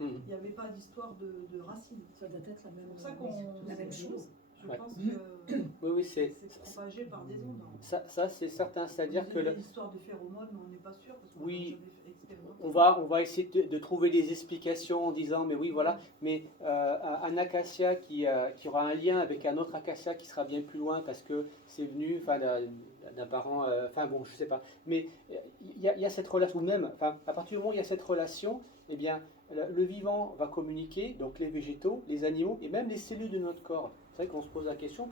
il n'y avait pas d'histoire de racines. Ça doit être C'est pour ça qu'on. la même chose. Je Ouais. pense que Oui, c'est propagé par des ondes. ça c'est certain. C'est-à-dire que L'histoire de phéromones, on n'est pas sûr. Parce qu'on Oui. n'a jamais expérimenté. on va essayer de trouver des explications en disant, mais oui, voilà, mais un acacia qui aura un lien avec un autre acacia qui sera bien plus loin parce que c'est venu d'un parent, enfin bon, je sais pas. Mais il y a cette relation, ou même, à partir du moment où il y a cette relation, eh bien, le vivant va communiquer, donc les végétaux, les animaux et même les cellules de notre corps. C'est vrai qu'on se pose la question,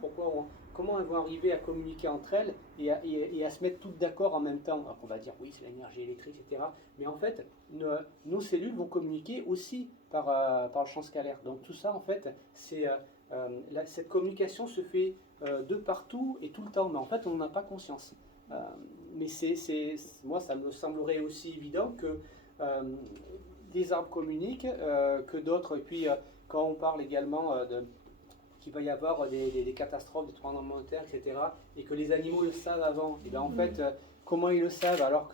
comment elles vont arriver à communiquer entre elles et à se mettre toutes d'accord en même temps. Alors qu'on va dire, oui, c'est l'énergie électrique, etc. Mais en fait, nos cellules vont communiquer aussi par le champ scalaire. Donc tout ça, en fait, cette communication se fait de partout et tout le temps. Mais en fait, on n'en a pas conscience. Mais moi, ça me semblerait aussi évident que des arbres communiquent, que d'autres. Et puis, quand on parle également qu'il va y avoir des catastrophes, des tremblements de terre, etc., et que les animaux le savent avant, et bien en fait, comment ils le savent alors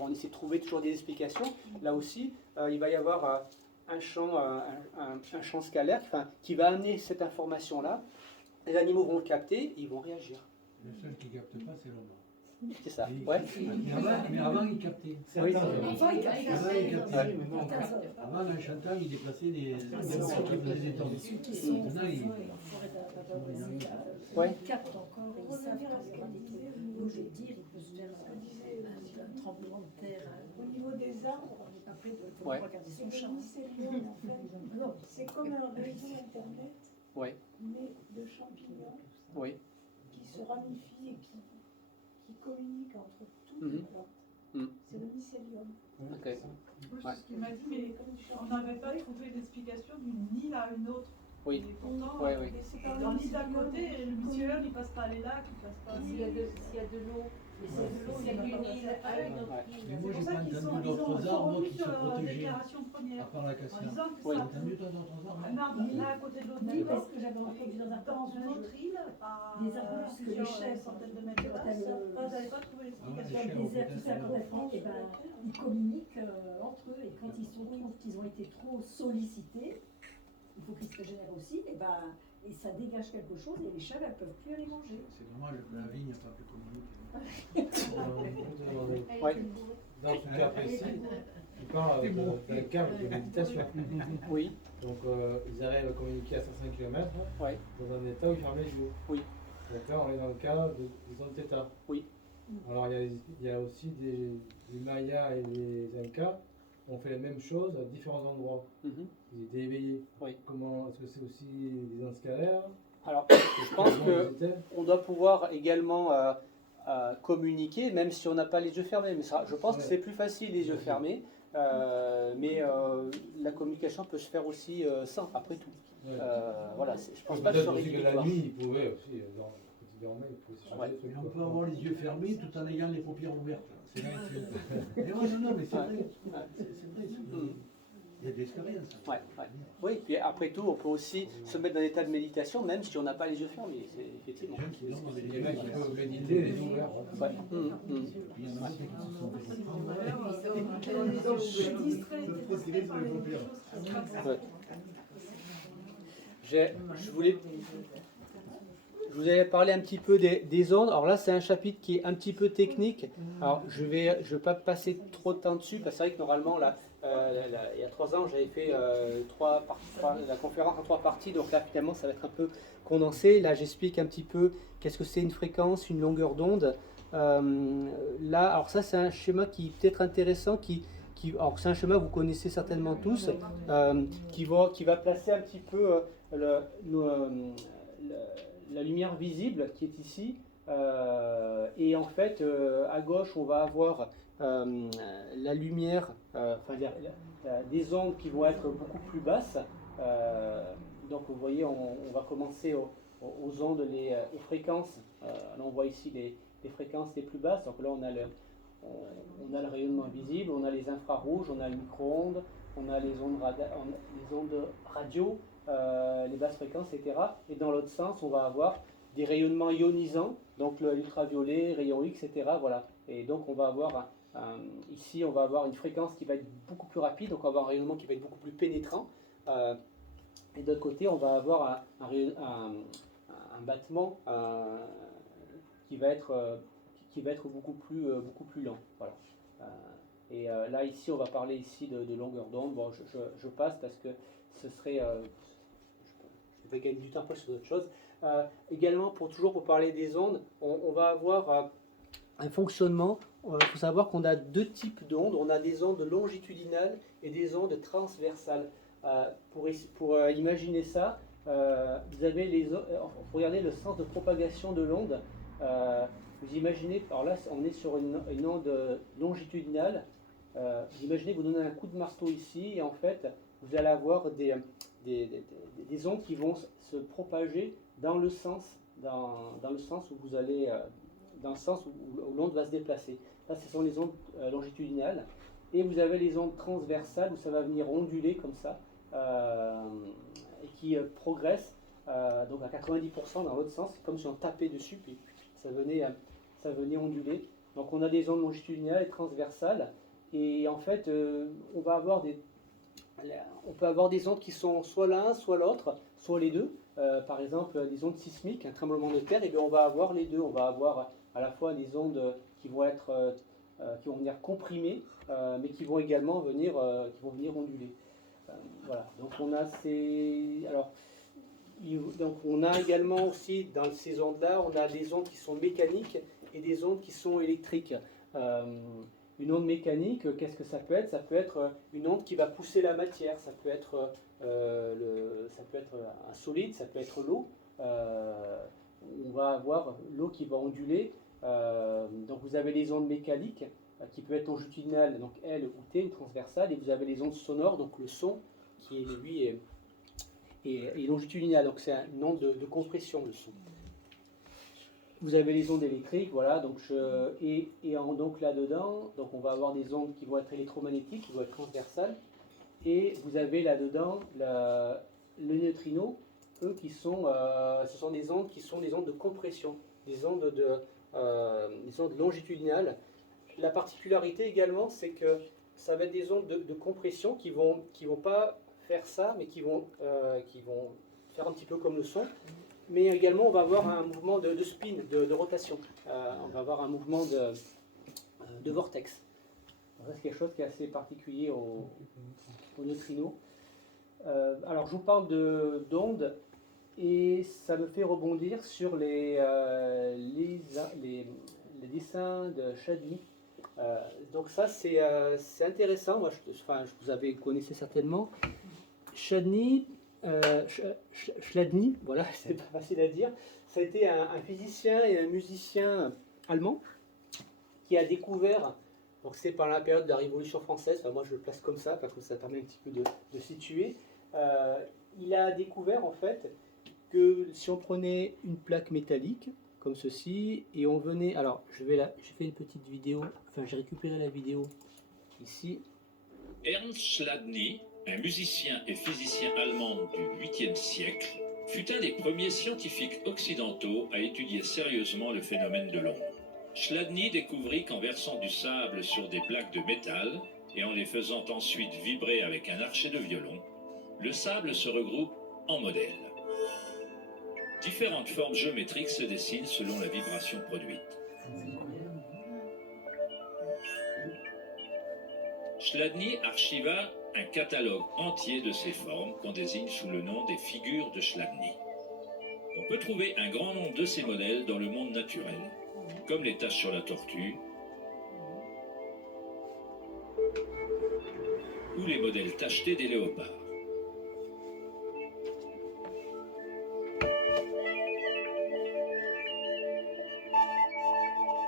on essaie de trouver toujours des explications. Là aussi, il va y avoir un champ scalaire qui va amener cette information-là. Les animaux vont le capter, et ils vont réagir. Le seul qui ne capte pas, c'est l'homme. C'est ça, ouais. Mais avant, il captait. Oui. Avant, un chanteur, il déplaçait des étoiles. Ceux qui sont en Maintenant, forêt Ouais. ils captent encore et ils savent quand il y a des trucs. Je veux dire, il peut se faire un tremblement de terre. Au niveau des arbres, Après, il faut Ouais. regarder son c'est champ. le mycélium en fait. Non, C'est comme un réseau internet, Ouais. mais de champignons Oui. qui se ramifient et qui communiquent entre toutes Mhm. les plantes. Mhm. C'est le mycélium. Ok. Oui, c'est ce qu'il m'a dit, mais on n'avait pas trouvé d'explication d'une île à une autre. Oui. Et pourtant, Ouais, oui. Et c'est par dans le l'île d'à mycélium. côté, le mycélium, il passe pas les lacs, il passe pas. S'il y a de l'eau, Mais c'est de l'eau, s'il y a il va une pas île passer. à une autre Ouais. île. Mais C'est moi, pour j'ai ça pas qu'ils entendu sont d'autres arbres qui se protégeaient, déclaration à première. part En l'acacia. disant que Oui. T'as ça. entendu toi d'autres arbres? Un arbre là à côté de l'autre île, Parce que j'avais entendu dans un dans une autre île, à des arbustes que les plusieurs chèvres, centaines de mètres de là, quand elles- ça, j'avais pas trouvé Ah ouais, l'explication. dans le désert, tout ça, peut-être. quand elles font, ils communiquent entre eux et quand ils trouvent qu'ils ont été trop sollicités, il faut qu'ils se régénèrent aussi, et ça dégage quelque chose et les chèvres elles peuvent plus aller manger. C'est dommage que la vigne n'a pas pu communiquer. Ouais. Dans ce cas précis, tu parles d'un cadre de méditation. Oui. Donc ils arrivent à communiquer à 500 km Ouais. dans un état où ils ferment les yeux. Oui. Donc là, on est dans le cas des ondes θ. Oui. Alors il y a aussi des Mayas et des Incas ont fait la même chose à différents endroits. Mhm. Ils étaient éveillés. Oui. Comment est-ce que c'est aussi des ondes scalaires? Alors, je pense Comment que ils étaient on doit pouvoir également communiquer, même si on n'a pas les yeux fermés. Mais ça, je pense que c'est plus facile les yeux fermés. Mais la communication peut se faire aussi sans, après tout. Ouais. Voilà, je pense pas que ce Peut-être soit aussi que la rédhibitoire. nuit, ils pouvaient aussi, quand ils dormaient, ils pouvaient se changer Ouais. des trucs, Mais on quoi. peut avoir les yeux fermés tout en ayant les paupières ouvertes. C'est vrai que... Mais ouais, non, mais c'est vrai. C'est vrai. Il y a de l'expérience. Ouais, ouais. Oui, puis après tout, on peut aussi se mettre dans un état de méditation, même si on n'a pas les yeux fermés, effectivement. Les gens qui dorment avec Il les y en a yeux qui ouverts. peuvent méditer les yeux ouverts. Ouais. Il y en a qui se sont fait prendre. On est distrait par les choses qui se passent. Ouais. Je je vous avais parlé un petit peu des ondes. Alors là, c'est un chapitre qui est un petit peu technique. Alors, je vais pas passer trop de temps dessus, parce que c'est vrai que normalement, là, il y a 3 ans, j'avais fait la conférence en 3 parties. Donc là, finalement, ça va être un peu condensé. Là, j'explique un petit peu qu'est-ce que c'est une fréquence, une longueur d'onde. Là, alors ça, c'est un schéma qui est peut-être intéressant, alors c'est un schéma que vous connaissez certainement tous, qui va placer un petit peu la lumière visible qui est ici, et en fait à gauche on va avoir la lumière, des ondes qui vont être beaucoup plus basses. Donc vous voyez, on va commencer aux ondes, aux fréquences. Là on voit ici les fréquences les plus basses. Donc là on a le rayonnement visible, on a les infrarouges, on a le micro-ondes, on a les ondes radio, les basses fréquences, etc. Et dans l'autre sens, on va avoir des rayonnements ionisants, donc l'ultraviolet, rayons X, etc. Voilà. Et donc on va avoir ici, on va avoir une fréquence qui va être beaucoup plus rapide, donc on va avoir un rayonnement qui va être beaucoup plus pénétrant. Et de l'autre côté, on va avoir un battement qui va être beaucoup plus lent. Voilà. Et là, ici, on va parler ici de longueur d'onde. Bon, je passe parce que ce serait... je vais gagner du temps après sur d'autres choses. Également, pour parler des ondes, on va avoir un fonctionnement. Il faut savoir qu'on a 2 types d'ondes. On a des ondes longitudinales et des ondes transversales. Pour imaginer ça, vous avez regardez le sens de propagation de l'onde. Vous imaginez, alors là on est sur une onde longitudinale, vous imaginez que vous donnez un coup de marteau ici et en fait vous allez avoir des ondes qui vont se propager dans le sens où vous allez, dans le sens où l'onde va se déplacer. Là ce sont les ondes longitudinales, et vous avez les ondes transversales où ça va venir onduler comme ça, et qui progressent donc à 90% dans l'autre sens, comme si on tapait dessus puis ça venait onduler. Donc on a des ondes longitudinales et transversales, et en fait on peut avoir des ondes qui sont soit l'un, soit l'autre, soit les deux. Par exemple des ondes sismiques, un tremblement de terre, et bien on va avoir les deux. On va avoir à la fois des ondes qui vont venir comprimer, mais qui vont également venir onduler. Voilà. Donc on a également aussi dans ces ondes-là, on a des ondes qui sont mécaniques et des ondes qui sont électriques. Une onde mécanique, qu'est-ce que ça peut être? Ça peut être une onde qui va pousser la matière, ça peut être un solide, ça peut être l'eau. On va avoir l'eau qui va onduler. Donc vous avez les ondes mécaniques qui peuvent être longitudinales, donc L ou T, une transversale, et vous avez les ondes sonores, donc le son qui est lui et longitudinal, donc c'est une onde de compression, le son. Vous avez les ondes électriques, voilà, donc donc là-dedans, donc on va avoir des ondes qui vont être électromagnétiques, qui vont être transversales, et vous avez là-dedans le neutrino, eux qui sont, ce sont des ondes qui sont des ondes de compression, des ondes longitudinales. La particularité également, c'est que ça va être des ondes de compression qui vont pas faire ça, mais qui vont faire un petit peu comme le son. Mais également, on va avoir un mouvement de spin, de rotation. On va avoir un mouvement de vortex. C'est quelque chose qui est assez particulier au neutrino. Alors, je vous parle d'ondes, et ça me fait rebondir sur les dessins de Chladni. Donc ça, c'est intéressant. Moi, vous connaissez certainement. Chladni, voilà, c'est pas facile à dire. Ça a été un physicien et un musicien allemand qui a découvert, donc c'est par la période de la Révolution française, enfin, moi je le place comme ça parce que ça permet un petit peu de situer. Il a découvert en fait que si on prenait une plaque métallique comme ceci et on venait, alors j'ai fait une petite vidéo, enfin j'ai récupéré la vidéo ici. Ernst Chladni, un musicien et physicien allemand du 8e siècle, fut un des premiers scientifiques occidentaux à étudier sérieusement le phénomène de l'onde. Chladni découvrit qu'en versant du sable sur des plaques de métal et en les faisant ensuite vibrer avec un archet de violon, le sable se regroupe en modèles. Différentes formes géométriques se dessinent selon la vibration produite. Chladni archiva un catalogue entier de ces formes qu'on désigne sous le nom des figures de Chladni. On peut trouver un grand nombre de ces modèles dans le monde naturel, comme les taches sur la tortue, ou les modèles tachetés des léopards.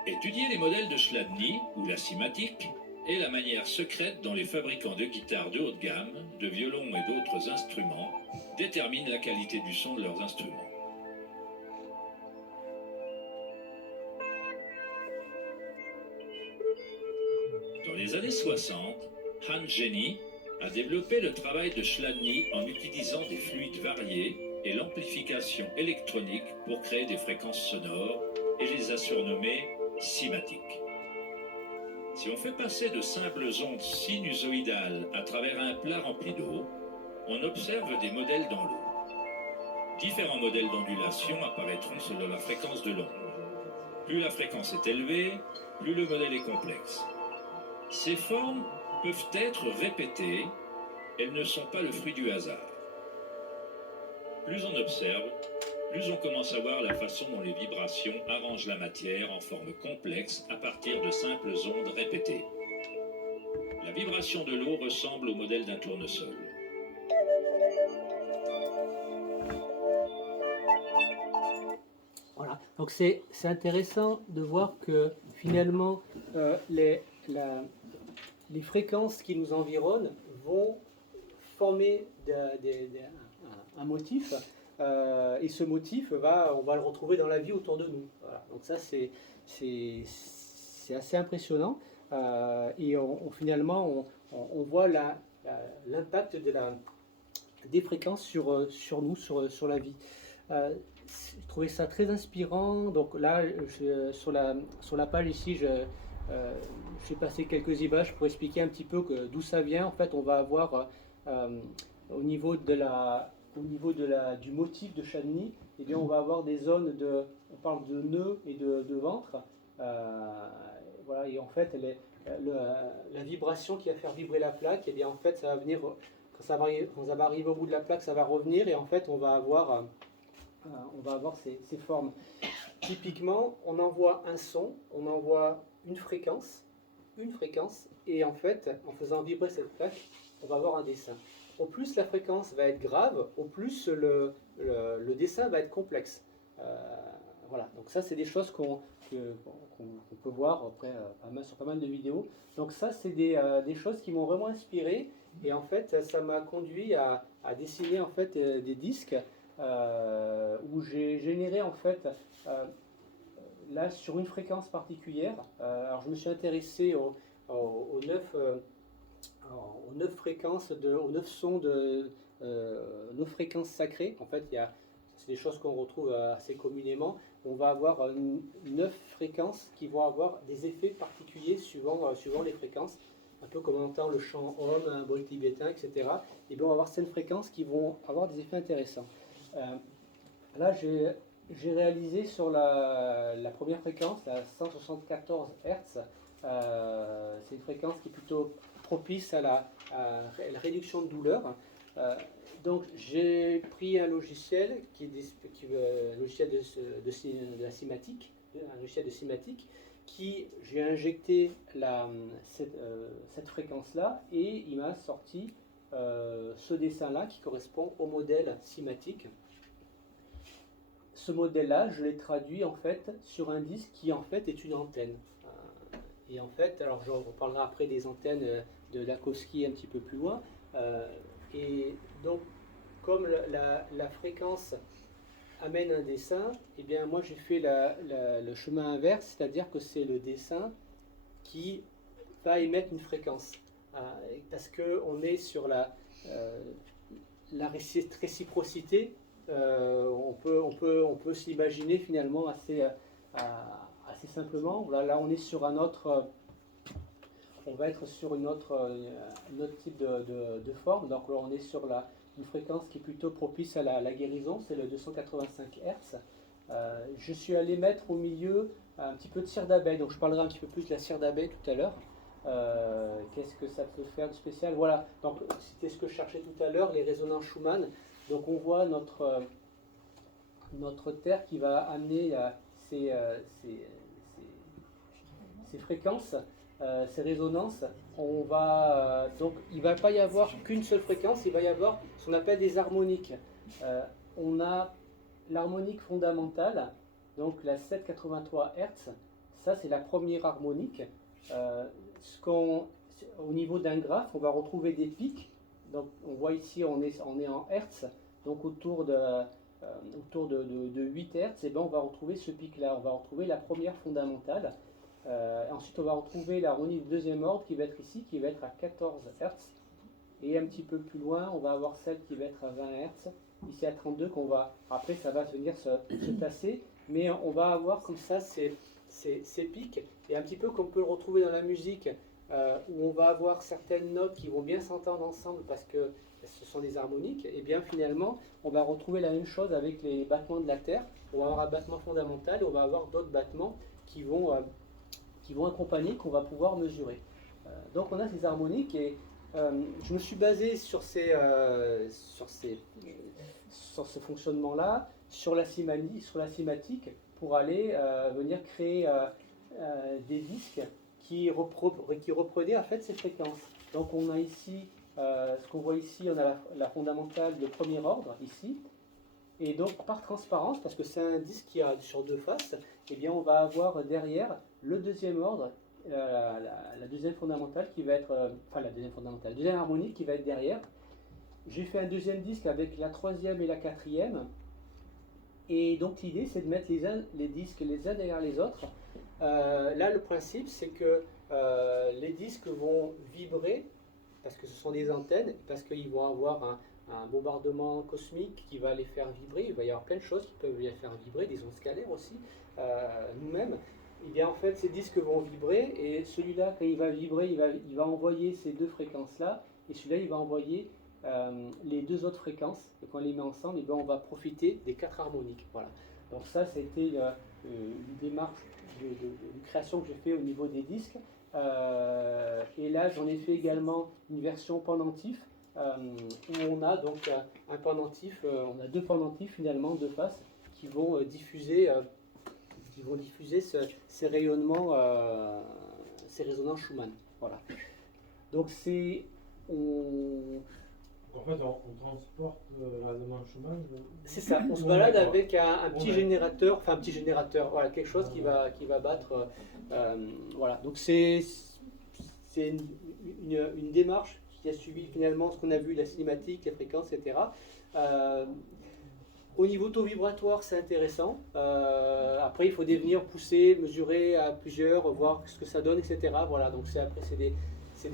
Étudier les modèles de Chladni, ou la cimatique, est la manière secrète dont les fabricants de guitares de haute gamme, de violons et d'autres instruments déterminent la qualité du son de leurs instruments. Dans les années 60, Hans Jenny a développé le travail de Chladni en utilisant des fluides variés et l'amplification électronique pour créer des fréquences sonores et les a surnommées cimatiques. Si on fait passer de simples ondes sinusoïdales à travers un plat rempli d'eau, on observe des modèles dans l'eau. Différents modèles d'ondulation apparaîtront selon la fréquence de l'onde. Plus la fréquence est élevée, plus le modèle est complexe. Ces formes peuvent être répétées, elles ne sont pas le fruit du hasard. Plus on observe, plus on commence à voir la façon dont les vibrations arrangent la matière en forme complexe à partir de simples ondes répétées. La vibration de l'eau ressemble au modèle d'un tournesol. Voilà, donc c'est intéressant de voir que finalement les fréquences qui nous environnent vont former un motif. Et ce motif, on va le retrouver dans la vie autour de nous. Voilà. Donc ça, c'est assez impressionnant. Et finalement, on voit l'impact des fréquences sur nous, sur la vie. Je trouvais ça très inspirant. Donc là, sur la page ici, j'ai passé quelques images pour expliquer un petit peu d'où ça vient. En fait, on va avoir au niveau du motif de Chladni, eh bien, on va avoir des zones on parle de nœuds et de ventre. Voilà, et en fait, la vibration qui va faire vibrer la plaque, eh bien, en fait, ça va venir, quand ça va arriver au bout de la plaque, ça va revenir, et en fait, on va avoir ces formes. Typiquement, on envoie un son, on envoie une fréquence, et en fait, en faisant vibrer cette plaque, on va avoir un dessin. Au plus la fréquence va être grave, au plus le dessin va être complexe. Voilà, donc ça c'est des choses qu'on peut voir après sur pas mal de vidéos. Donc ça c'est des choses qui m'ont vraiment inspiré, et en fait ça m'a conduit à dessiner en fait des disques où j'ai généré en fait là sur une fréquence particulière. Alors je me suis intéressé aux 9 fréquences, aux 9 sons nos fréquences sacrées. En fait, c'est des choses qu'on retrouve assez communément. On va avoir 9 fréquences qui vont avoir des effets particuliers suivant les fréquences. Un peu comme on entend le chant Om, un bol tibétain, etc. Et bien, on va avoir certaines fréquences qui vont avoir des effets intéressants. Là, j'ai réalisé sur la première fréquence, la 174 Hz. C'est une fréquence qui est plutôt propice à la réduction de douleur. Donc j'ai pris un logiciel qui est un logiciel de la cimatique, un logiciel de cimatique, j'ai injecté cette fréquence-là, et il m'a sorti ce dessin-là qui correspond au modèle cimatique. Ce modèle-là, je l'ai traduit en fait sur un disque qui en fait est une antenne. Et en fait, alors je reparlerai après des antennes de Lakowski un petit peu plus loin. Et donc, comme la fréquence amène un dessin, eh bien moi j'ai fait le chemin inverse, c'est-à-dire que c'est le dessin qui va émettre une fréquence. Parce qu'on est sur la réciprocité, on peut s'imaginer finalement assez simplement. Là on est sur un autre on va être sur un autre type de forme. Donc là, on est sur une fréquence qui est plutôt propice à la guérison, c'est le 285 Hz. Je suis allé mettre au milieu un petit peu de cire d'abeille, donc je parlerai un petit peu plus de la cire d'abeille tout à l'heure. Qu'est-ce que ça peut faire de spécial? Voilà, donc c'était ce que je cherchais tout à l'heure, les résonances Schumann. Donc on voit notre Terre qui va amener ces fréquences, ces résonances. Donc il ne va pas y avoir qu'une seule fréquence, il va y avoir ce qu'on appelle des harmoniques. On a l'harmonique fondamentale, donc la 783 Hz, ça c'est la première harmonique. Au niveau d'un graphe, on va retrouver des pics. Donc on voit ici, on est en Hertz, donc autour de 8 Hz, et ben on va retrouver ce pic-là, on va retrouver la première fondamentale. Ensuite, on va retrouver l'harmonie du deuxième ordre qui va être ici, qui va être à 14 Hz. Et un petit peu plus loin, on va avoir celle qui va être à 20 Hz, ici à 32, après ça va venir se tasser, mais on va avoir comme ça ces pics, et un petit peu comme on peut le retrouver dans la musique, où on va avoir certaines notes qui vont bien s'entendre ensemble parce que ce sont des harmoniques, et bien finalement, on va retrouver la même chose avec les battements de la Terre. On va avoir un battement fondamental, et on va avoir d'autres battements qui vont accompagner, qu'on va pouvoir mesurer. Donc on a ces harmoniques, et je me suis basé sur ce fonctionnement-là, sur la cinématique, pour aller venir créer des disques qui reprenaient en fait ces fréquences. Donc on a ici, ce qu'on voit ici, on a la fondamentale de premier ordre, ici, et donc par transparence, parce que c'est un disque qui a sur deux faces, eh bien on va avoir derrière le deuxième ordre, la deuxième fondamentale qui va être, la deuxième harmonique qui va être derrière. J'ai fait un deuxième disque avec la troisième et la quatrième, et donc l'idée c'est de mettre les disques les uns derrière les autres. Là le principe c'est que les disques vont vibrer, parce que ce sont des antennes, parce qu'ils vont avoir un bombardement cosmique qui va les faire vibrer. Il va y avoir plein de choses qui peuvent les faire vibrer, des ondes scalaires aussi, nous-mêmes. Et bien en fait ces disques vont vibrer, et celui-là quand il va vibrer, il va envoyer ces deux fréquences-là, et celui-là il va envoyer les deux autres fréquences, et quand on les met ensemble, et bien on va profiter des quatre harmoniques. Voilà. Donc ça c'était une démarche de création que j'ai fait au niveau des disques. Et là j'en ai fait également une version pendentif, où on a donc un pendentif, on a deux pendentifs finalement, deux faces, qui vont diffuser ces rayonnements, ces résonances Schumann. Voilà. Donc en fait, on transporte la résonance Schumann. C'est ça, on se balade avec un petit générateur, voilà, quelque chose qui va battre. Voilà, donc c'est une démarche qui a suivi finalement ce qu'on a vu, la cinématique, les fréquences, etc. Au niveau taux vibratoire, c'est intéressant. Après, il faut venir pousser, mesurer à plusieurs, voir ce que ça donne, etc. Voilà, donc c'est des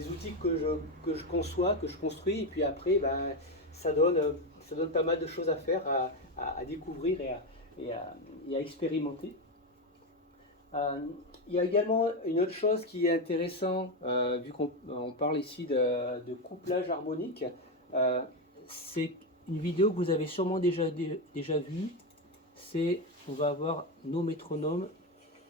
outils que je conçois, que je construis, et puis après, ça donne pas mal de choses à faire, à découvrir et à expérimenter. Il y a également une autre chose qui est intéressante, vu qu'on parle ici de couplage harmonique. C'est une vidéo que vous avez sûrement déjà vue. On va avoir nos métronomes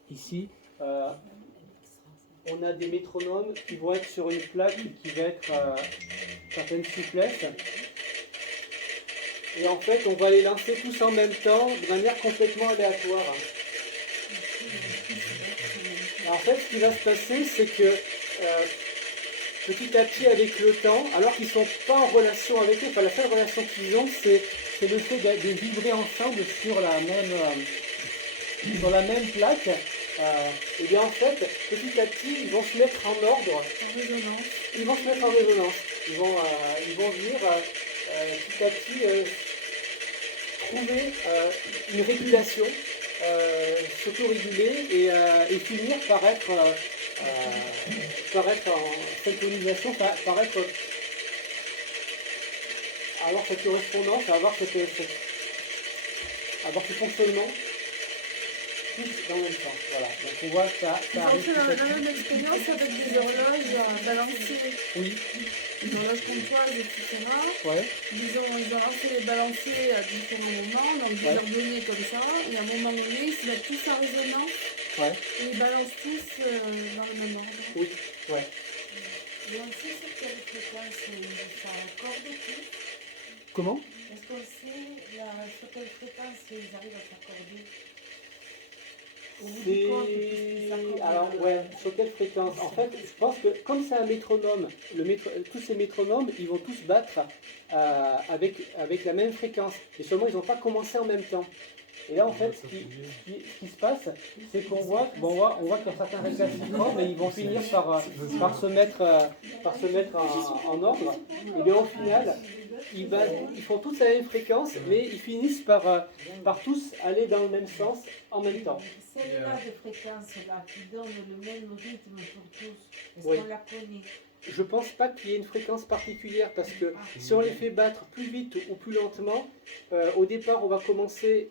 ici. On a des métronomes qui vont être sur une plaque qui va être certaines souplesses. Et en fait, on va les lancer tous en même temps, de manière complètement aléatoire. En fait, ce qui va se passer, c'est que petit à petit, avec le temps, alors qu'ils ne sont pas en relation avec eux, la seule relation qu'ils ont, c'est le fait de vibrer ensemble sur la même plaque. Et bien en fait, petit à petit, ils vont se mettre en ordre. En résonance. Ils vont se mettre en résonance. Ils vont venir petit à petit trouver une régulation, s'autoréguler et finir par être en synchronisation, avoir cette correspondance, avoir ce fonctionnement. tous dans le même sens. Voilà. Donc on voit que ça Ils ont arrive fait tout à la coup. même expérience avec des horloges balancées, Oui, des horloges comptoises, etc. ouais. Ils ont lancé les balanciers à différents moments, donc des Ouais. ordonnées comme ça, et à un moment donné, ils se mettent tous en résonance Ouais. et ils balancent tous dans le même ordre. Oui, ouais. Et on sait sur quelle fréquence ça accorde tout. Comment? Est-ce qu'on sait sur quelle fréquence ils arrivent à s'accorder? Au bout du compte, puisqu'ils s'accordent, Alors, ouais, sur quelle fréquence? En fait, je pense que comme c'est un métronome, tous ces métronomes, ils vont tous battre avec la même fréquence. Et seulement, ils n'ont pas commencé en même temps. Et là, en fait, ce qui se passe, c'est qu'on voit, bon, on voit qu'il y a certains récalcitrants, mais ils vont finir par se mettre en ordre. Et bien, au final, ils font tous la même fréquence, mais ils finissent par tous aller dans le même sens en même temps. celle-là de fréquence-là qui donne le même rythme pour tous, est-ce Oui. qu'on la connaît? Je pense pas qu'il y ait une fréquence particulière parce que si on les fait battre plus vite ou plus lentement, au départ on va commencer,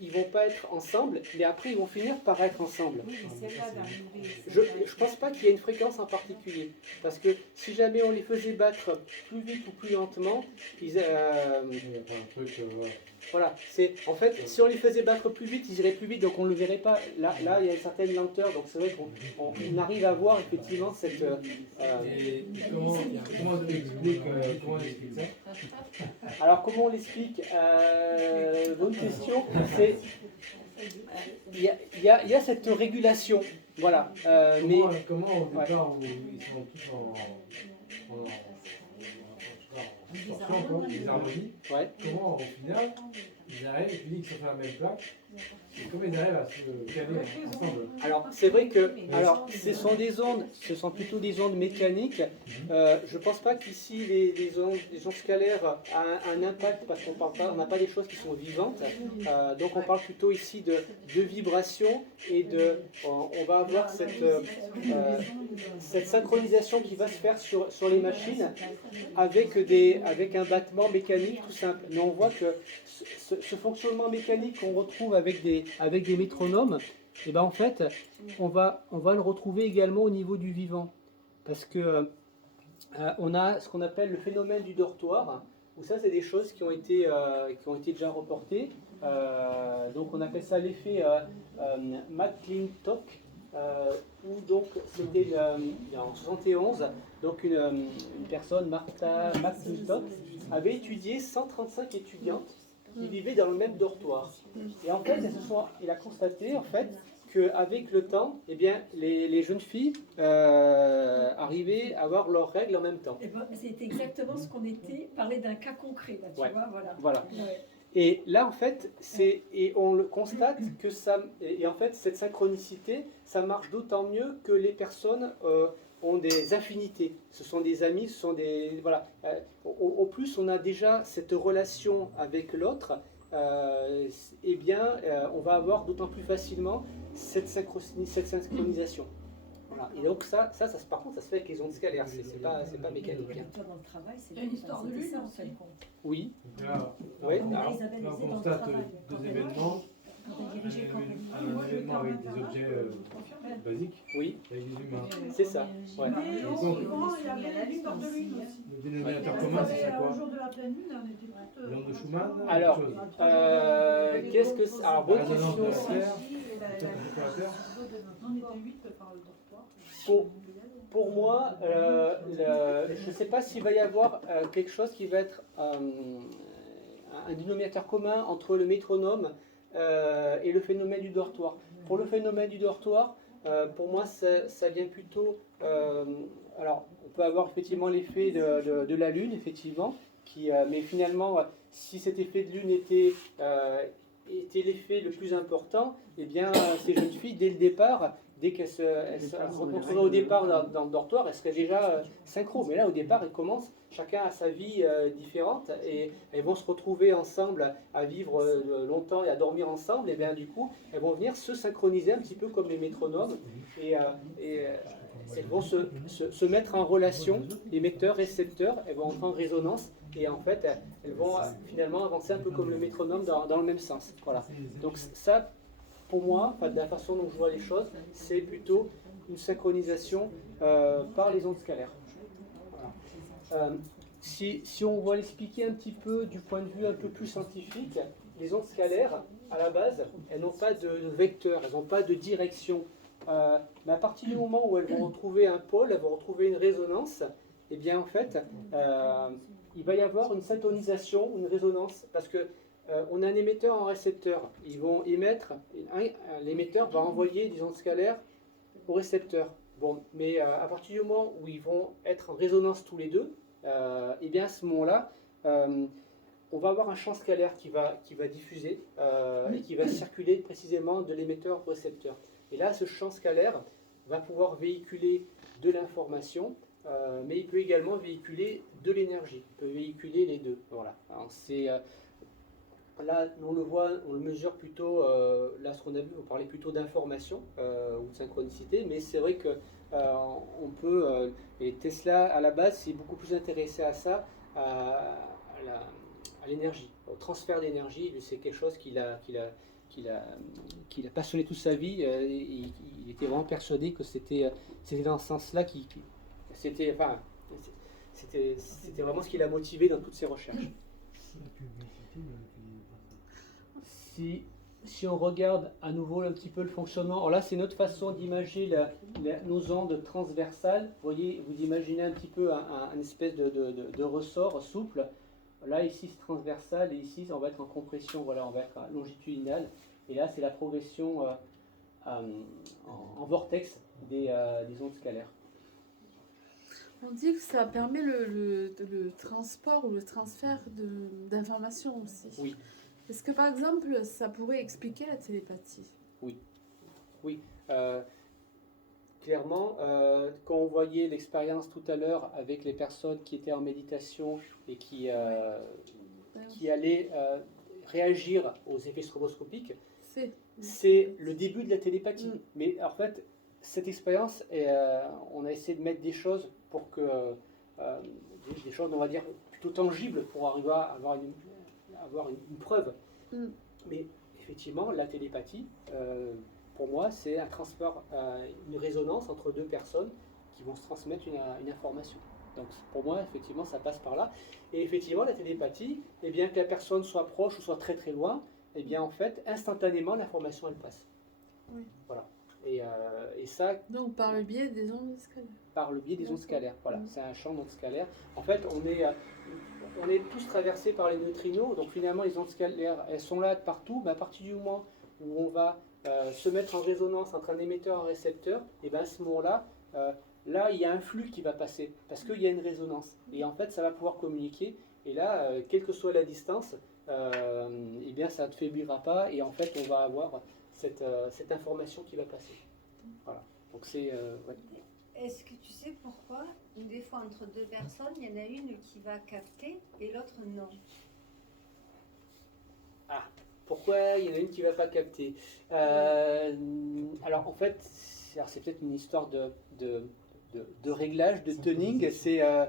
ils vont pas être ensemble, mais après ils vont finir par être ensemble. Oui, mais celle-là d'arriver. Je pense pas qu'il y ait une fréquence en particulier parce que si jamais on les faisait battre plus vite ou plus lentement, Il y a pas un truc. voilà, c'est en fait si on les faisait battre plus vite, ils iraient plus vite, donc on ne le verrait pas. Là, il y a une certaine lenteur, donc c'est vrai qu'on arrive à voir effectivement cette. Et comment tu expliques ça? Alors comment on l'explique? Bonne question. C'est il y a cette régulation, voilà. Mais Comment au départ où ils sont tous en des harmonies, ouais. comment au final ils arrivent et tu dis qu'ils sont sur la même plaque, et comment ils arrivent à se caler ensemble? Alors c'est vrai que ce sont plutôt des ondes mécaniques. Je pense pas qu'ici les ondes scalaires a un impact parce on n'a pas des choses qui sont vivantes. Donc on parle plutôt ici de vibrations et on va avoir cette synchronisation qui va se faire sur les machines avec un battement mécanique tout simple. Mais on voit que ce fonctionnement mécanique qu'on retrouve avec des métronomes, et ben en fait, on va le retrouver également au niveau du vivant. Parce que on a ce qu'on appelle le phénomène du dortoir, où ça c'est des choses qui ont été déjà reportées. Donc on appelle ça l'effet McClintock, où donc c'était en 71, donc une personne, Martha McClintock, avait étudié 135 étudiantes qui vivaient dans le même dortoir. Et en fait, elle a constaté en fait qu'avec le temps, eh bien, les jeunes filles arrivaient à avoir leurs règles en même temps. Eh ben, c'est exactement ce qu'on était, parler d'un cas concret, là, tu Ouais. vois, voilà. Voilà. Ouais. Et là, en fait, et on le constate que ça, et en fait, cette synchronicité, ça marche d'autant mieux que les personnes ont des affinités. Ce sont des amis, ce sont des, voilà. Au plus, on a déjà cette relation avec l'autre. Eh bien, on va avoir d'autant plus facilement cette synchronisation. Voilà. Et donc par contre, ça se fait avec les ondes scalaires. C'est pas mécanique. Hein. Toi, dans le travail, c'est Il y a une histoire de c'était ça, lune en fin de aussi. compte. Oui. Là, Oui. Comme Alors, Isabelle là, on disait dans le constate travail, quand deux elle- événements. quand elle dirigeait le compagnie. Un événement avec des objets basiques, oui, avec des humains. c'est ça. Ouais. Mais Donc, souvent, il y avait l'histoire de lune aussi. Le dénominateur Parce commun, qu'il c'est y avait, quoi? au jour de la pleine lune, on était toutes. L'onde de Schumann? Alors, autre chose. qu'est-ce que c'est? Alors, bonne La résonance question de aussi. la Terre, peut-être sur la Terre. On était 8 par le dortoir. Pour moi, je ne sais pas s'il va y avoir quelque chose qui va être un dénominateur commun entre le métronome et le phénomène du dortoir. Pour le phénomène du dortoir, pour moi, ça vient plutôt... alors, on peut avoir effectivement l'effet de la Lune, effectivement, mais finalement, si cet effet de Lune était l'effet le plus important, eh bien, ces jeunes filles, dès le départ, dès qu'elles se rencontreraient au départ dans le dortoir, elles seraient déjà synchro. Mais là, au départ, elles commencent, chacun a sa vie différente, et elles vont se retrouver ensemble à vivre longtemps et à dormir ensemble. Et bien, du coup, elles vont venir se synchroniser un petit peu comme les métronomes, et elles vont se mettre en relation, émetteurs-récepteurs, elles vont entrer en résonance, et en fait, elles vont finalement avancer un peu comme le métronome dans le même sens. Voilà. Donc ça, pour moi, enfin, de la façon dont je vois les choses, c'est plutôt une synchronisation par les ondes scalaires. Voilà. Si on va l'expliquer un petit peu du point de vue un peu plus scientifique, les ondes scalaires, à la base, elles n'ont pas de vecteur, elles n'ont pas de direction. Mais à partir du moment où elles vont retrouver un pôle, elles vont retrouver une résonance, et bien en fait, il va y avoir une syntonisation, une résonance, parce que on a un émetteur et un récepteur. Ils vont émettre, l'émetteur va envoyer des ondes scalaires au récepteur. Bon, mais à partir du moment où ils vont être en résonance tous les deux, et bien à ce moment-là, on va avoir un champ scalaire qui va diffuser et qui va circuler précisément de l'émetteur au récepteur. Et là, ce champ scalaire va pouvoir véhiculer de l'information, mais il peut également véhiculer de l'énergie. Il peut véhiculer les deux. Voilà. Alors, là, on le voit, on le mesure plutôt, là ce qu'on a vu, on parlait plutôt d'information ou de synchronicité, mais c'est vrai que on peut, et Tesla à la base s'est beaucoup plus intéressé à ça, à l'énergie, au transfert d'énergie. C'est quelque chose qui l'a passionné toute sa vie. Il était vraiment persuadé que c'était dans ce sens-là c'était vraiment ce qui l'a motivé dans toutes ses recherches. Si on regarde à nouveau un petit peu le fonctionnement, alors là c'est notre façon d'imaginer nos ondes transversales. Vous voyez, vous imaginez un petit peu un espèce de ressort souple. Là ici c'est transversal et ici on va être en compression, voilà, on va être longitudinal. Et là c'est la progression en vortex des ondes scalaires. On dit que ça permet le transport ou le transfert d'informations aussi. Oui. Est-ce que par exemple, ça pourrait expliquer la télépathie? Oui. Clairement, quand on voyait l'expérience tout à l'heure avec les personnes qui étaient en méditation et qui allaient réagir aux effets stroboscopiques, c'est le début de la télépathie. Mais en fait, cette expérience, on a essayé de mettre des choses pour que des choses, on va dire, plutôt tangibles pour arriver à avoir une preuve. Mais effectivement, la télépathie, pour moi, c'est un transport, une résonance entre deux personnes qui vont se transmettre une information. Donc pour moi, effectivement, ça passe par là. Et effectivement, la télépathie, eh bien que la personne soit proche ou soit très très loin, eh bien en fait, instantanément, l'information, elle passe. Oui. Voilà. Et ça... Donc par le biais des ondes scalaires. Par le biais des ondes scalaires, voilà. C'est un champ d'ondes scalaires. En fait, on est tous traversés par les neutrinos, donc finalement les ondes scalaires, elles sont là de partout, mais à partir du moment où on va se mettre en résonance entre un émetteur et un récepteur, et bien à ce moment-là, là il y a un flux qui va passer, parce qu'il y a une résonance. Et en fait, ça va pouvoir communiquer, et là, quelle que soit la distance, et bien ça ne faiblira pas, et en fait, on va avoir cette information qui va passer. Voilà. Donc c'est... ouais. Est-ce que tu sais pourquoi, des fois entre deux personnes, il y en a une qui va capter et l'autre non? Ah, pourquoi il y en a une qui ne va pas capter? Alors en fait, c'est peut-être une histoire de réglage, de tuning. C'est la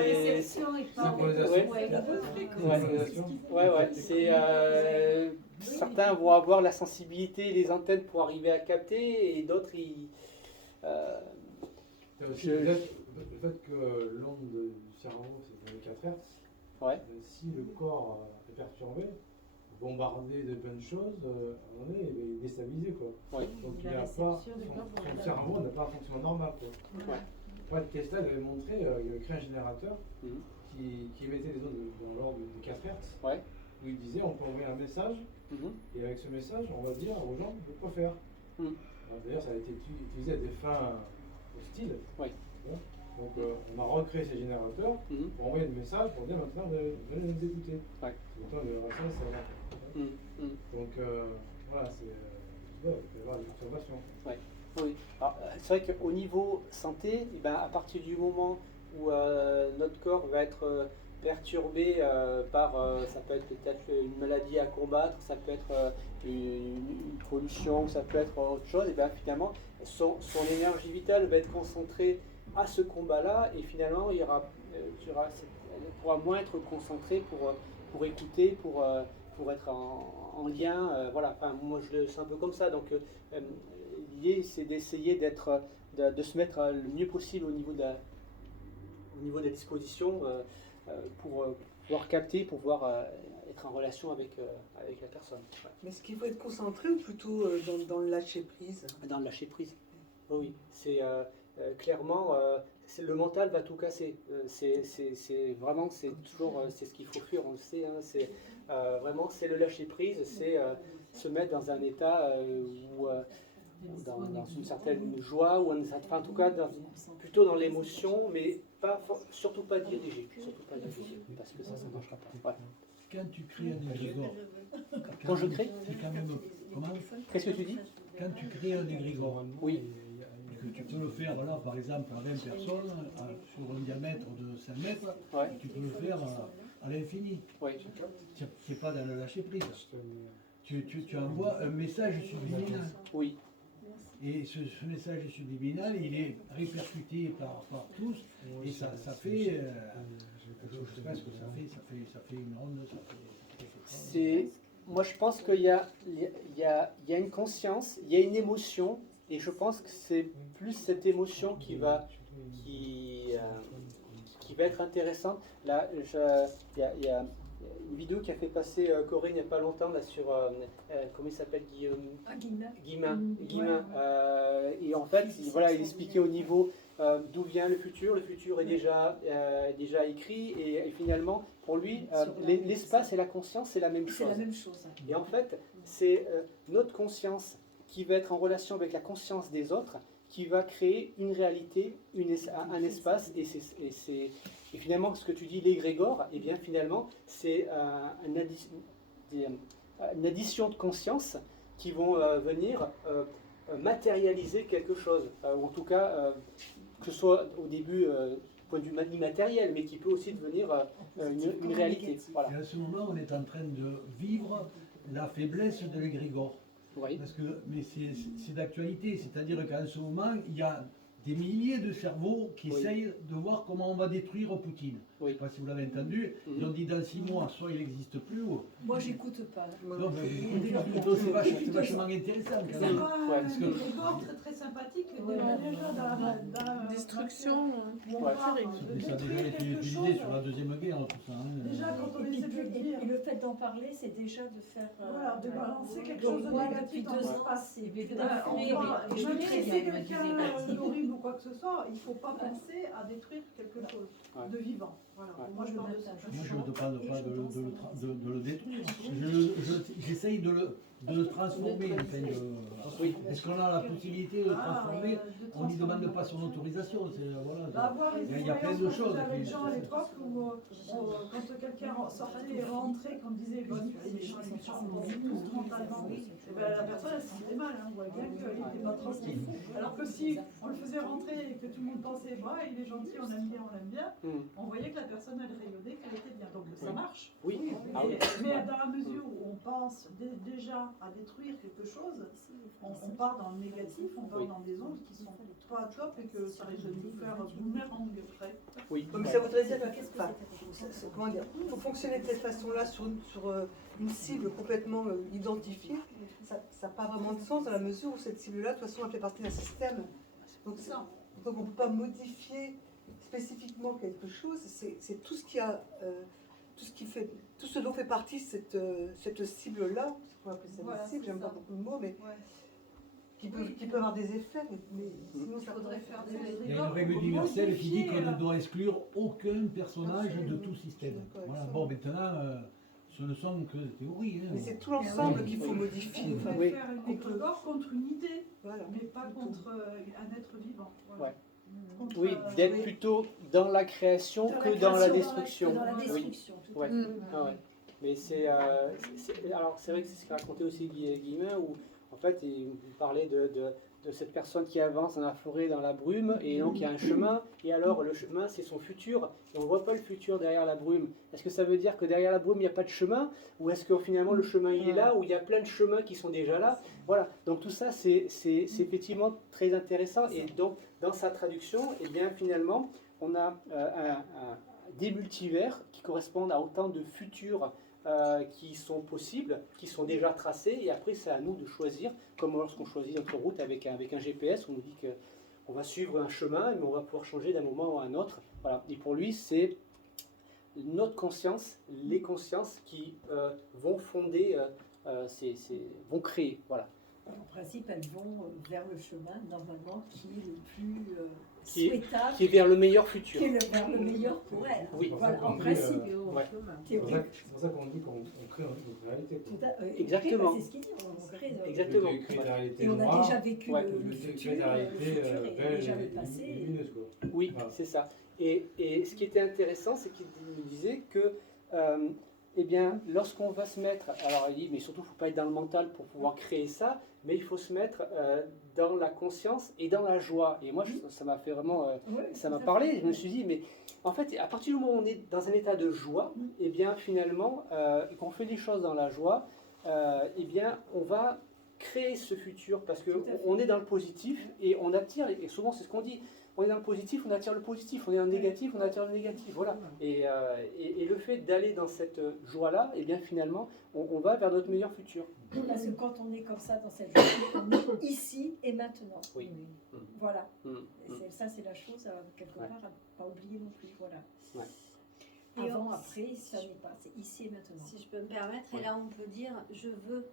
réception est pas certains vont avoir la sensibilité et les antennes pour arriver à capter, et d'autres le fait que l'onde du cerveau, c'est dans les 4 Hz, si le corps est perturbé, bombardé de plein de choses, on est déstabilisé, quoi. Donc il n'y a pas, son cerveau n'a pas un fonctionnement normal, quoi. Après, Tesla avait montré, il avait créé un générateur qui émettait des ondes dans l'ordre de 4 Hz, où il disait on peut envoyer un message, et avec ce message, on va dire aux gens de quoi faire. D'ailleurs, ça a été utilisé à des fins hostiles. Donc on a recréé ces générateurs pour envoyer le message pour dire maintenant vous allez nous écouter. Maintenant le reste c'est là. Donc voilà, il peut y avoir des observations. Oui. C'est vrai qu'au niveau santé, à partir du moment où notre corps va être perturbé par, ça peut être peut-être une maladie à combattre, ça peut être une pollution, ça peut être autre chose, et bien finalement son énergie vitale va être concentrée à ce combat-là, et finalement elle pourra moins être concentrée pour écouter, pour pour être en lien. Voilà, enfin, moi je le sens un peu comme ça. Donc l'idée c'est d'essayer de se mettre le mieux possible au niveau de la disposition pour pouvoir capter, pour pouvoir être en relation avec la personne. Ouais. Mais est-ce qu'il faut être concentré ou plutôt dans le lâcher prise? Dans le lâcher prise. Oui, c'est clairement, le mental va tout casser. C'est vraiment, c'est toujours, c'est ce qu'il faut fuir, on le sait. Hein, c'est vraiment, c'est le lâcher prise, c'est se mettre dans un état où dans une certaine joie, ou en tout cas plutôt dans l'émotion, mais surtout pas dirigé, parce que ça ne marchera pas. Ouais. Quand tu crées un égrégore, quand je crée, comment? Qu'est-ce que tu dis? Quand tu crées un égrégore, oui. Que tu peux le faire là, par exemple à 20 personnes, sur un diamètre de 5 mètres, ouais. Tu peux le faire à l'infini. Oui. Tu n'es pas dans le lâcher prise. Tu envoies un message subliminal. Oui. Et ce message subliminal, il est répercuté par tous, et ça fait, je ne sais pas ce que ça fait une onde, ça fait quelque chose. Moi je pense qu'il y a une conscience, il y a une émotion, et je pense que c'est plus cette émotion qui va être intéressante. Là, il y a une vidéo qui a fait passer Corinne il n'y a pas longtemps là, sur, comment il s'appelle, Guillemin. Et en fait, voilà, il expliquait au niveau d'où vient le futur est déjà écrit, et finalement, pour lui, l'espace et la conscience, c'est la même chose. C'est la même chose. Et en fait, c'est notre conscience qui va être en relation avec la conscience des autres, qui va créer une réalité, un espace, et finalement, ce que tu dis, l'égrégore, et bien finalement, c'est une addition de conscience qui vont venir matérialiser quelque chose, ou en tout cas, que ce soit au début point de vue immatériel, mais qui peut aussi devenir une réalité. Voilà. Et à ce moment, on est en train de vivre la faiblesse de l'égrégore. Oui. Mais c'est d'actualité, c'est-à-dire qu'en ce moment, il y a des milliers de cerveaux qui essayent de voir comment on va détruire Poutine. Je ne sais pas si vous l'avez entendu, ils ont dit dans 6 mois, soit il n'existe plus. Moi, j'écoute pas. Non, mais c'est vachement intéressant. C'est un égrégore très sympathique. Déjà dans la destruction. Ça a déjà été utilisé sur la Deuxième Guerre, tout ça. Déjà, quand on essaie de dire. Et le fait d'en parler, c'est déjà de faire. Voilà, de balancer quelque chose de négatif dans l'espace. Si quelqu'un d'horrible ou quoi que ce soit, il ne faut pas penser à détruire quelque chose de vivant. Voilà. Moi, je parle de ça. Moi, je ne parle pas de le détruire. J'essaye de le transformer. Est-ce qu'on a la possibilité de le transformer? On n'y demande pas son autorisation. Il y a plein de choses. Avec Jean à l'époque où quand quelqu'un sortait et rentrait, qu'on disait les méchants vont tous mentalement, la personne elle se sentait mal. On voit bien qu'il n'était pas tranquille. Alors que si on le faisait rentrer et que tout le monde pensait il est gentil, on l'aime bien, on voyait que la personne elle rayonnait, qu'elle était bien. Donc ça marche. Oui. Mais dans la mesure où on pense déjà à détruire quelque chose, on part dans le négatif, on part dans des ondes qui sont pas top et que ça risque de nous faire boomerang après. Oui. Mais ça voudrait dire comment dire, il faut fonctionner de cette façon-là sur une cible complètement identifiée. Ça n'a pas vraiment de sens dans la mesure où cette cible-là, de toute façon, elle fait partie d'un système. Donc on ne peut pas modifier spécifiquement quelque chose. C'est tout ce qui a, tout ce dont fait partie cette cible-là. On va appeler ça une cible. J'aime pas beaucoup le mot, mais qui peut avoir des effets. Mais sinon, ça faudrait faire des. Il y a une règle universelle qui dit qu'on ne doit exclure aucun personnage de tout système. Voilà. Bon, maintenant. Ce ne sont que des théories. Mais c'est tout l'ensemble qu'il faut modifier. On peut faire une égrégore contre une idée, mais pas contre un être vivant. Voilà. Oui, d'être plutôt dans la création que dans la destruction. Dans la destruction. Oui. Mais alors c'est vrai que c'est ce qu'a raconté aussi Guillemin, où en fait il parlait de cette personne qui avance dans la forêt, dans la brume, et donc il y a un chemin, et alors le chemin c'est son futur, et on ne voit pas le futur derrière la brume. Est-ce que ça veut dire que derrière la brume il n'y a pas de chemin, ou est-ce que finalement le chemin il est là, ou il y a plein de chemins qui sont déjà là? Voilà, donc tout ça c'est effectivement très intéressant, et donc dans sa traduction, eh bien finalement on a des multivers qui correspondent à autant de futurs qui sont possibles, qui sont déjà tracés, et après c'est à nous de choisir, comme lorsqu'on choisit notre route avec un GPS, on nous dit qu'on va suivre un chemin, mais on va pouvoir changer d'un moment à un autre. Voilà. Et pour lui, c'est notre conscience, les consciences qui vont fonder, vont créer. Voilà. En principe, elles vont vers le chemin, normalement, qui est le plus Qui est souhaitable, vers le meilleur futur. qui est vers le meilleur pour elles. Oui. Voilà, en Oui, principe. Ouais. C'est pour ça qu'on dit qu'on crée notre réalité. Tout à- Exactement. C'est ce qu'il dit, on crée de- Exactement. Tu crées ta réalité Et on a noire, déjà vécu Ouais. le tu futur, crées ta le réalité futur est belle déjà le et passé. lumineuse, quoi. Oui, Voilà. c'est ça. Et ce qui était intéressant, c'est qu'il nous disait que, eh bien, lorsqu'on va se mettre, alors il dit, mais surtout, il ne faut pas être dans le mental pour pouvoir créer ça, mais il faut se mettre dans la conscience et dans la joie. Et moi, ça m'a fait vraiment, Ouais, ça m'a tout à parlé. fait. Je me suis dit, mais en fait, à partir du moment où on est dans un état de joie, eh bien, finalement, et qu'on fait les choses dans la joie, eh bien, on va créer ce futur parce Tout à fait. qu'on est dans le positif et on attire, et souvent c'est ce qu'on dit, on est dans le positif, on attire le positif, on est dans le négatif, on attire le négatif, voilà. Et le fait d'aller dans cette joie-là, eh bien finalement, on va vers notre meilleur futur. Parce que quand on est comme ça dans cette journée, on est ici et maintenant. Oui. Voilà. Mm. Ça, c'est la chose, quelque part, à pas oublier non plus. Voilà. Ouais. Et Avant, on- après, ça n'est pas. C'est ici et maintenant. Si je peux me permettre, Ouais. et là on peut dire je veux.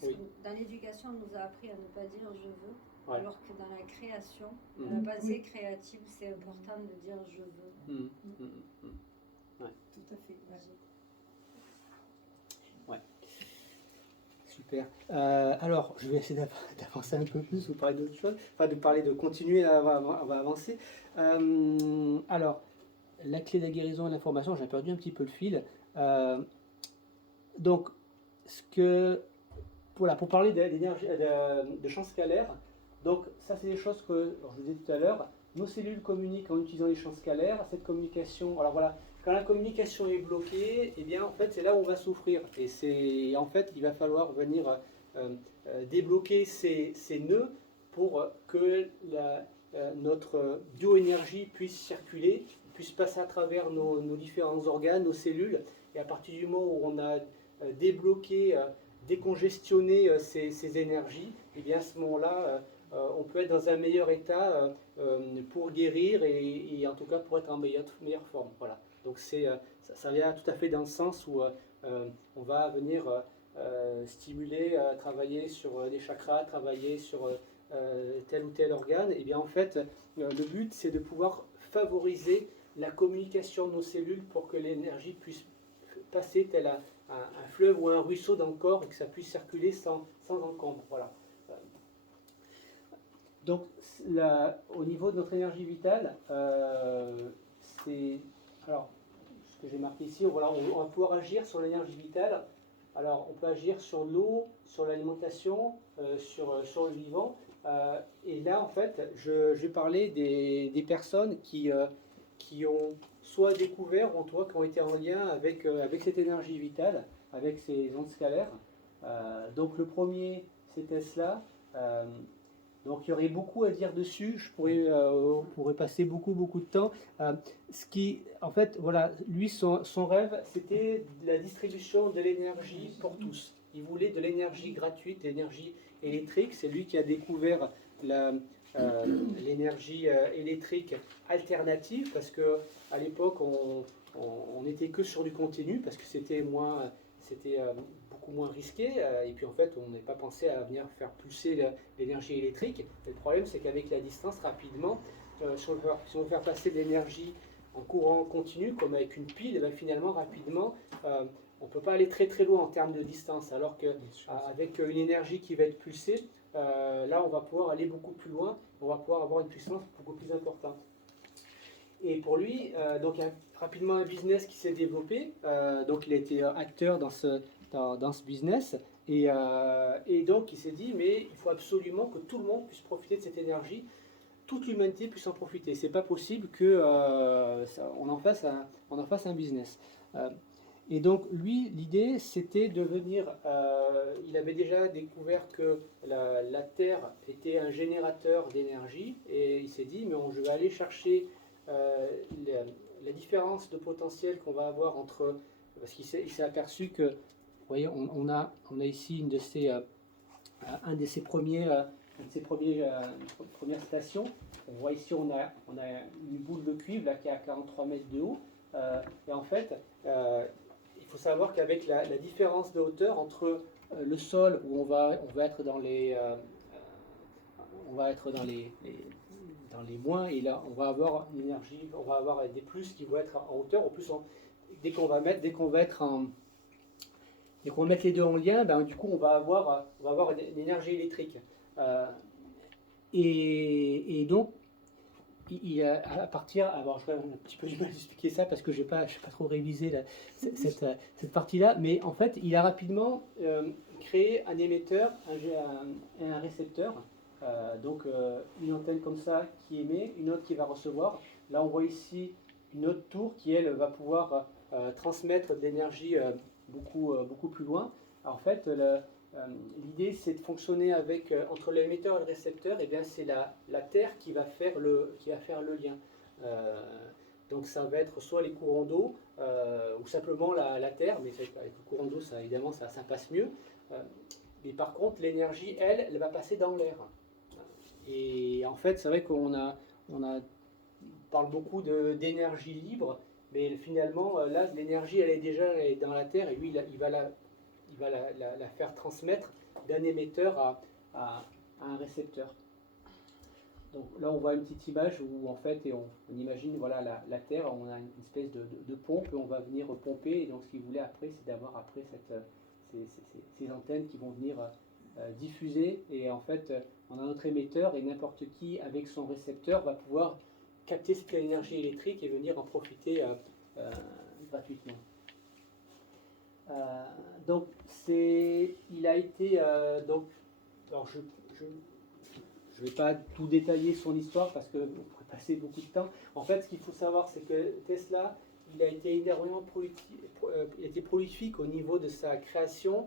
Parce Oui. que dans l'éducation, on nous a appris à ne pas dire je veux, Ouais. alors que dans la création, Mhm. dans la pensée Oui. créative, c'est important de dire je veux. Mm. Mm. Mm. Tout à fait. ouais. Super. Alors, je vais essayer d'avancer un peu plus, vous parler d'autre chose, enfin de continuer, on va avancer. Alors, la clé de la guérison et de l'information, j'ai perdu un petit peu le fil. Donc, pour parler d'énergie, de champs scalaires, donc ça c'est des choses que, alors, je vous disais tout à l'heure, nos cellules communiquent en utilisant les champs scalaires. Cette communication, alors voilà, quand la communication est bloquée, eh bien en fait c'est là où on va souffrir. Et en fait il va falloir venir débloquer ces nœuds pour que notre bioénergie puisse circuler, puisse passer à travers nos différents organes, nos cellules. Et à partir du moment où on a débloqué, décongestionné ces énergies, et bien à ce moment-là, on peut être dans un meilleur état pour guérir et en tout cas pour être en meilleure forme. Voilà. Donc ça vient tout à fait dans le sens où on va venir stimuler, travailler sur les chakras, travailler sur tel ou tel organe. Et bien en fait, le but c'est de pouvoir favoriser la communication de nos cellules pour que l'énergie puisse passer tel un fleuve ou un ruisseau dans le corps et que ça puisse circuler sans encombre. Voilà. Donc, au niveau de notre énergie vitale, c'est. Alors, ce que j'ai marqué ici, voilà, on va pouvoir agir sur l'énergie vitale. Alors, on peut agir sur l'eau, sur l'alimentation, sur le vivant. Et là, en fait, je vais parler des personnes qui ont soit découvert, ou en tout cas qui ont été en lien avec cette énergie vitale, avec ces ondes scalaires. Donc, le premier, c'est Tesla. Donc il y aurait beaucoup à dire dessus, on pourrait passer beaucoup de temps. En fait, voilà, lui, son rêve, c'était la distribution de l'énergie pour tous. Il voulait de l'énergie gratuite, de l'énergie électrique. C'est lui qui a découvert l'énergie électrique alternative, parce qu'à l'époque, on n'était que sur du continu, parce que c'était beaucoup moins risqué, et puis en fait on n'est pas pensé à venir faire pulser l'énergie électrique. Et le problème c'est qu'avec la distance rapidement, si on veut faire passer de l'énergie en courant continu comme avec une pile, et bien finalement rapidement on ne peut pas aller très loin en termes de distance, alors qu'avec une énergie qui va être pulsée, là on va pouvoir aller beaucoup plus loin, on va pouvoir avoir une puissance beaucoup plus importante. Et pour lui, donc il y a rapidement un business qui s'est développé, donc il a été acteur dans ce business, et donc il s'est dit, mais il faut absolument que tout le monde puisse profiter de cette énergie, toute l'humanité puisse en profiter. C'est pas possible que on en fasse un business. Et donc lui, l'idée c'était de venir, il avait déjà découvert que la Terre était un générateur d'énergie, et il s'est dit, mais je vais aller chercher la différence de potentiel qu'on va avoir entre parce qu'il s'est aperçu que, vous voyez, on a ici une de ces, premières stations. On voit ici, on a une boule de cuivre là, qui est à 43 mètres de haut. Et en fait, il faut savoir qu'avec la différence de hauteur entre le sol où on va être dans les dans les moins, et là on va avoir une énergie, on va avoir des plus qui vont être en hauteur. Au plus, dès qu'on va mettre les deux en lien, ben, du coup on va avoir une énergie électrique. Et donc à partir, alors je vais un petit peu du mal d'expliquer ça parce que je n'ai pas trop révisé cette partie-là, mais en fait il a rapidement créé un émetteur, un récepteur, donc une antenne comme ça qui émet, une autre qui va recevoir. Là on voit ici une autre tour qui elle va pouvoir transmettre de l'énergie beaucoup plus loin. Alors, en fait l'idée c'est de fonctionner avec entre l'émetteur et le récepteur, et bien c'est la Terre qui va faire le lien. Donc ça va être soit les courants d'eau ou simplement la Terre, mais avec le courant d'eau ça évidemment ça passe mieux. Mais par contre l'énergie elle va passer dans l'air. Et en fait c'est vrai qu'on parle beaucoup d'énergie libre, mais finalement là l'énergie elle est déjà dans la Terre, et lui il va la faire transmettre d'un émetteur à un récepteur. Donc là on voit une petite image où en fait on imagine voilà la Terre, on a une espèce de pompe et on va venir pomper, et donc ce qu'il voulait après c'est d'avoir après ces antennes qui vont venir diffuser, et en fait on a notre émetteur et n'importe qui avec son récepteur va pouvoir capter cette énergie électrique et venir en profiter gratuitement. Donc il a été donc, alors je vais pas tout détailler son histoire parce que on pourrait passer beaucoup de temps. En fait, ce qu'il faut savoir, c'est que Tesla, il a été énormément prolifique au niveau de sa création.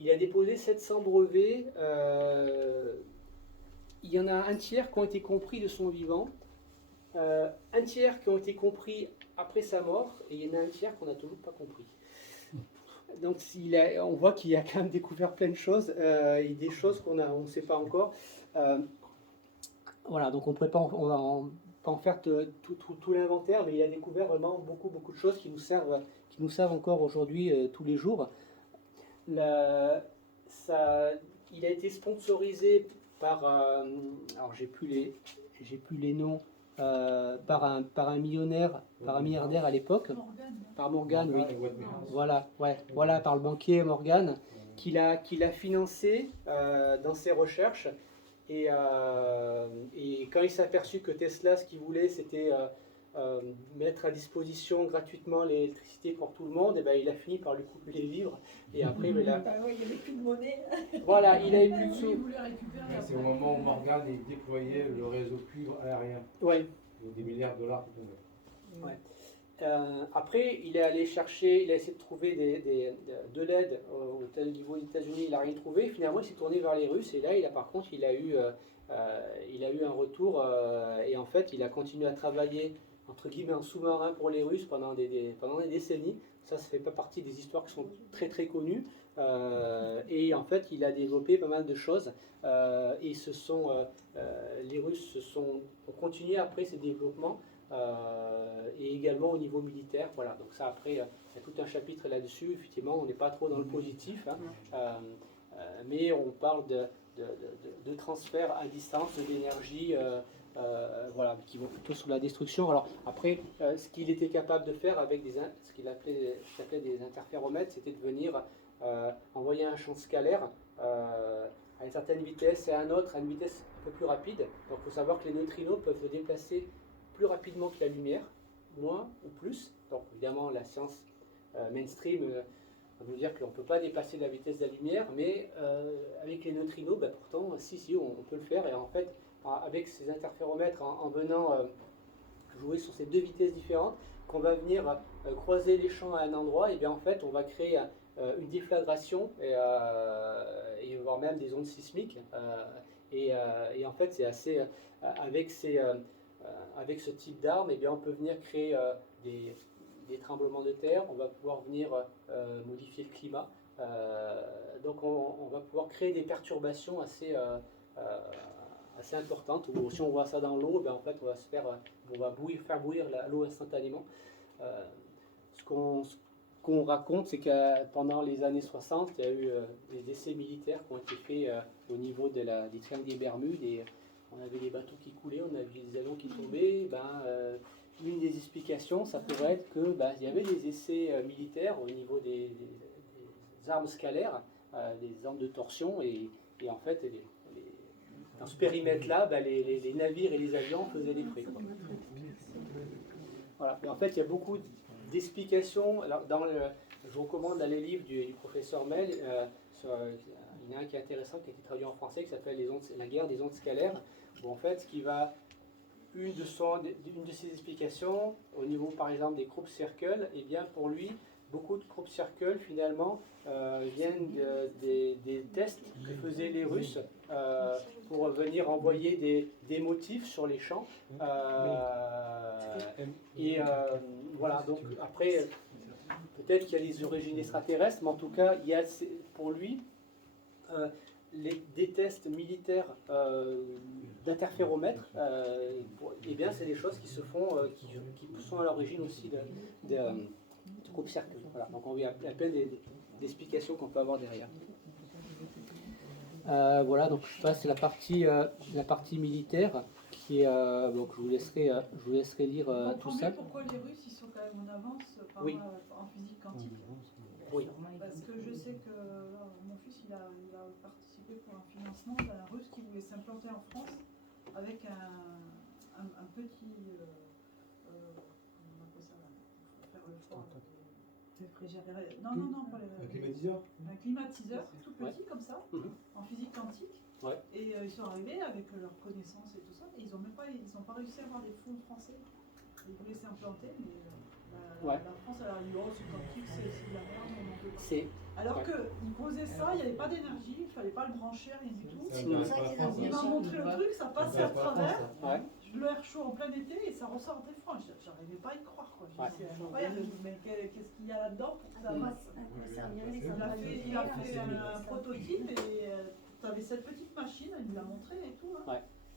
Il a déposé 700 brevets. Il y en a un tiers qui ont été compris de son vivant, un tiers qui ont été compris après sa mort, et il y en a un tiers qu'on n'a toujours pas compris. Donc on voit qu'il a quand même découvert plein de choses, et des choses qu'on ne sait pas encore. Voilà, donc on ne pourrait pas en faire tout l'inventaire, mais il a découvert vraiment beaucoup de choses qui nous servent encore aujourd'hui tous les jours. Il a été sponsorisé par, alors j'ai plus les noms, par un millionnaire, par un milliardaire à l'époque, par Morgan, oui. Voilà, par le banquier Morgan, qu'il a financé dans ses recherches. Et quand il s'est aperçu que Tesla, ce qu'il voulait, c'était mettre à disposition gratuitement l'électricité pour tout le monde, et ben il a fini par lui couper les vivres. Et après, il n'y avait plus de monnaie. Voilà, il n'avait plus de sous. C'est au moment où Morgan déployait le réseau cuivre aérien. Ouais. Des milliards de dollars qui tombaient. Ouais. Après, il est allé chercher, il a essayé de trouver de l'aide au niveau des États-Unis, il n'a rien trouvé. Finalement, il s'est tourné vers les Russes, et là, par contre, il a eu un retour, et en fait, il a continué à travailler entre guillemets en sous-marin pour les Russes pendant des décennies. Ça fait pas partie des histoires qui sont très très connues. Et en fait, il a développé pas mal de choses. Et les Russes ont continué après ces développements. Et également au niveau militaire, voilà. Donc ça, après, il y a tout un chapitre là-dessus. Effectivement, on n'est pas trop dans le positif, hein. Mais on parle de transfert à distance d'énergie, voilà, qui vont plutôt sur la destruction. Alors après, ce qu'il était capable de faire avec ce qu'il appelait des interféromètres, c'était de venir envoyer un champ scalaire à une certaine vitesse et à une vitesse un peu plus rapide. Donc il faut savoir que les neutrinos peuvent se déplacer plus rapidement que la lumière, moins ou plus. Donc évidemment la science mainstream va nous dire qu'on ne peut pas dépasser la vitesse de la lumière, mais avec les neutrinos, pourtant si on peut le faire. Et en fait avec ces interféromètres, en venant jouer sur ces deux vitesses différentes, qu'on va venir croiser les champs à un endroit, et bien en fait on va créer une déflagration et voire même des ondes sismiques. Et en fait c'est assez avec ce type d'armes, et bien on peut venir créer des tremblements de terre, on va pouvoir venir modifier le climat. Donc on va pouvoir créer des perturbations assez importantes. Ou si on voit ça dans l'eau, ben en fait on va faire bouillir l'eau instantanément. Ce qu'on raconte, c'est que pendant les années 60, il y a eu des essais militaires qui ont été faits au niveau des triangles des Bermudes, et on avait des bateaux qui coulaient, on avait des avions qui tombaient. Une des explications, ça pourrait être que il y avait des essais militaires au niveau des armes scalaires, des armes de torsion, et en fait, dans ce périmètre-là, les navires et les avions faisaient des frais. Voilà. Et en fait, il y a beaucoup d'explications. Alors, je vous recommande les livres du professeur Mel. Il y en a un qui est intéressant, qui a été traduit en français, qui s'appelle La guerre des ondes scalaires, où en fait, une de ses explications, au niveau par exemple des crop circles, et bien pour lui, beaucoup de crop circles finalement viennent des tests que faisaient les Russes pour venir envoyer des motifs sur les champs. Voilà, donc après, peut-être qu'il y a des origines extraterrestres, mais en tout cas, il y a pour lui des tests militaires d'interféromètre, et bien c'est des choses qui se font, qui sont à l'origine aussi de crop circles. Voilà, donc on a plein d'explications qu'on peut avoir derrière. Voilà, donc ça c'est la partie militaire qui est, donc je vous laisserai lire tout ça. Pourquoi les Russes ils sont quand même en avance en physique quantique? Oui. Parce que je sais que mon fils il a participé pour un financement d'un Russe qui voulait s'implanter en France avec un petit comment on appelle ça là, faire le froid. Non, pas Un climatiseur. Un climatiseur tout petit comme ça, en physique quantique. Ouais. Et ils sont arrivés avec leurs connaissances et tout ça, et ils n'ont pas réussi à avoir des fonds français. Ils voulaient s'implanter, mais la France elle a dit oh c'est quantique, c'est de la merde, on n'en peut pas. Alors qu'ils posaient ça, il n'y avait pas d'énergie, il ne fallait pas le brancher, rien du tout. Il m'a montré le truc, ça passait à travers. De l'air chaud en plein été et ça ressortait froid. J'arrivais pas à y croire. C'est incroyable, mais qu'est-ce qu'il y a là-dedans pour que ça passe? Il a fait un prototype et tu avais cette petite machine, il nous l'a montré et tout.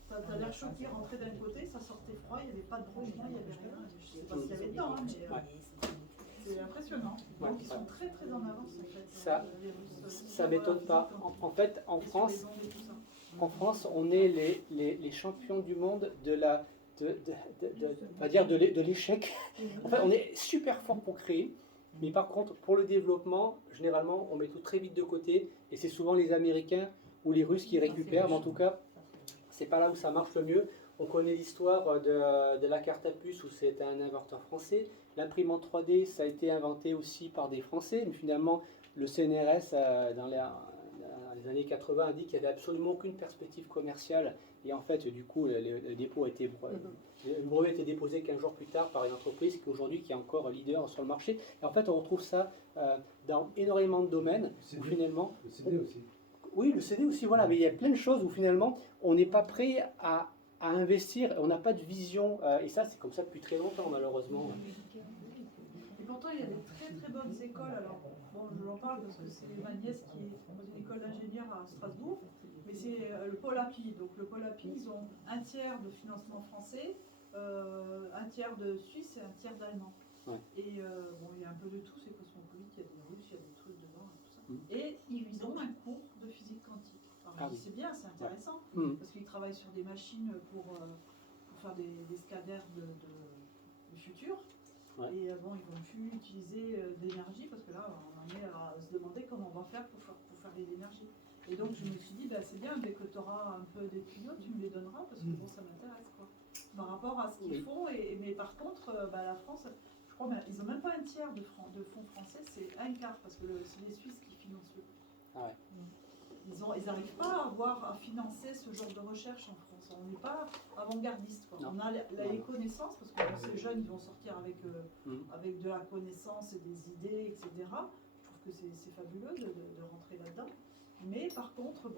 T'as l'air chaud qui rentrait d'un côté, ça sortait froid, il n'y avait pas de branchement, il n'y avait rien. Je ne sais pas s'il y avait dedans, mais c'est impressionnant. Donc ils sont très très en avance en fait. Ça m'étonne pas. En fait, en France, on est les champions du monde de l'échec. En fait, on est super fort pour créer, mais par contre, pour le développement, généralement, on met tout très vite de côté, et c'est souvent les Américains ou les Russes qui récupèrent, mais en tout cas, c'est pas là où ça marche le mieux. On connaît l'histoire de la carte à puce, où c'était un inventeur français. L'imprimante 3D, ça a été inventé aussi par des Français, mais finalement, le CNRS, dans les années 80, a dit qu'il n'y avait absolument aucune perspective commerciale. Et en fait, du coup, le brevet a été déposé 15 jours plus tard par une entreprise qui aujourd'hui est encore leader sur le marché. Et en fait, on retrouve ça dans énormément de domaines. Où finalement, le CD aussi. Oui, le CD aussi, voilà. Mais il y a plein de choses où finalement, on n'est pas prêt à investir, on n'a pas de vision. Et ça, c'est comme ça depuis très longtemps, malheureusement. Et pourtant, il y a des très très bonnes écoles. Alors, bon, je l'en parle parce que c'est ma nièce qui est dans une école d'ingénieur à Strasbourg, mais c'est le pôle API. Donc, le pôle API, ils ont un tiers de financement français, un tiers de Suisse et un tiers d'allemand. Ouais. Et bon, il y a un peu de tout, c'est cosmopolite, il y a des Russes, il y a des trucs dedans et tout ça. Et ils ont un cours de physique quantique. Alors, c'est bien, c'est intéressant, parce qu'ils travaillent sur des machines pour faire des scanners du futur. Ouais. Et bon, ils vont plus utiliser d'énergie, parce que là, on en est à se demander comment on va faire pour faire des énergies. Et donc, je me suis dit, c'est bien, dès que tu auras un peu des tuyaux, tu me les donneras, parce que bon, ça m'intéresse, quoi. Par rapport à ce qu'ils font, mais par contre, la France, je crois, ils n'ont même pas un tiers de fonds français, c'est un quart, parce que c'est les Suisses qui financent le. Ah ouais. Ils n'arrivent pas à financer ce genre de recherche en France. On n'est pas avant-gardiste. On a les connaissances, parce que ces jeunes, ils vont sortir avec de la connaissance et des idées, etc. Je trouve que c'est fabuleux de rentrer là-dedans. Mais par contre,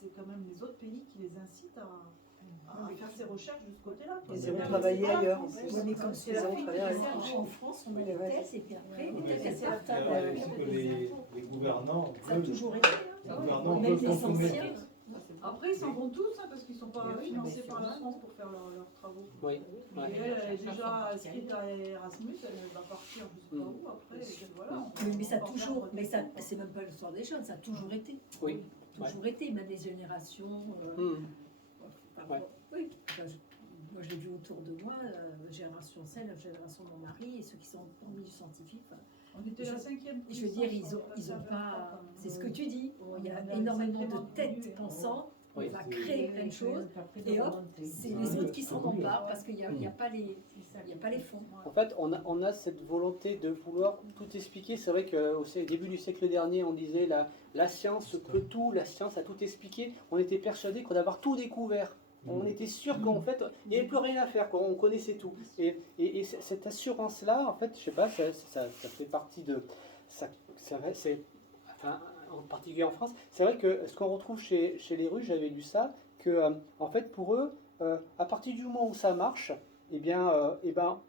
c'est quand même les autres pays qui les incitent à faire ses recherches de ce côté-là. quoi. Ils iront Bien, travailler c'est pas- ailleurs. Ouais, mais comme c'est Ils la iront travailler à l'étranger. en France, on a les thèses et puis après, les thèses, elles partent Il y a aussi que les gouvernants Ça a veulent, toujours été. les Hein. gouvernants Même veulent les consommer. anciens. Après, ils s'en vont tous hein, parce qu'ils ne sont pas Oui, financés mais par la c'est France pour faire leurs travaux. Oui. Et Ouais. elle est déjà inscrite à Erasmus, elle va partir je sais pas où après. Et voilà, Mais ça a on va toujours, faire- mais ça, c'est même pas l'histoire des jeunes, ça a toujours été. Oui. Toujours été, même des générations. Enfin, Ouais. Oui. Enfin, moi, je l'ai vu autour de moi, génération celle, la génération de mon mari, et ceux qui sont dans le milieu scientifique. Enfin, On était la cinquième. je veux dire, ils ont pas. C'est ce que tu dis. Il y a énormément de têtes pensant. Oui. On va créer plein de choses. Et hop, c'est les autres qui s'en emparent parce qu'il n'y a pas les fonds. En fait, on a cette volonté de vouloir tout expliquer. C'est vrai qu'au début du siècle dernier, on disait la science peut tout, la science a tout expliqué. On était persuadé qu'on allait avoir tout découvert. On était sûr qu'en fait, il n'y avait plus rien à faire, on connaissait tout. Et cette assurance-là, en fait, je sais pas, ça fait partie de... Enfin, en particulier en France, c'est vrai que ce qu'on retrouve chez les Russes, j'avais lu ça, que en fait pour eux, à partir du moment où ça marche, eh bien,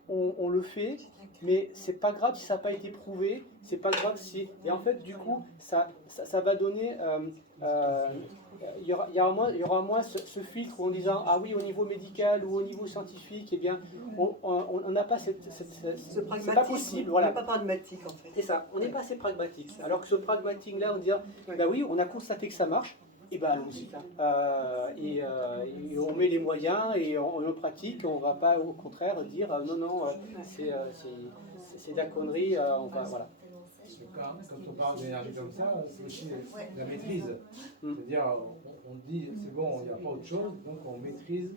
on le fait, mais c'est pas grave si ça n'a pas été prouvé, c'est pas grave si... Et en fait, du coup, ça va donner... il y aura moins ce filtre où en disant ah oui au niveau médical ou au niveau scientifique eh bien on n'a pas cette Ce c'est pragmatisme, pas possible voilà on n'est pas pragmatique en fait. c'est ça on n'est pas assez pragmatique alors que ce pragmatique là on dit bah oui on a constaté que ça marche et ben allons-y et on met les moyens et on le pratique on va pas au contraire dire non c'est de la connerie on va voilà. Quand on parle d'énergie comme ça, c'est aussi la maîtrise. C'est-à-dire, on dit, c'est bon, il n'y a pas autre chose, donc on maîtrise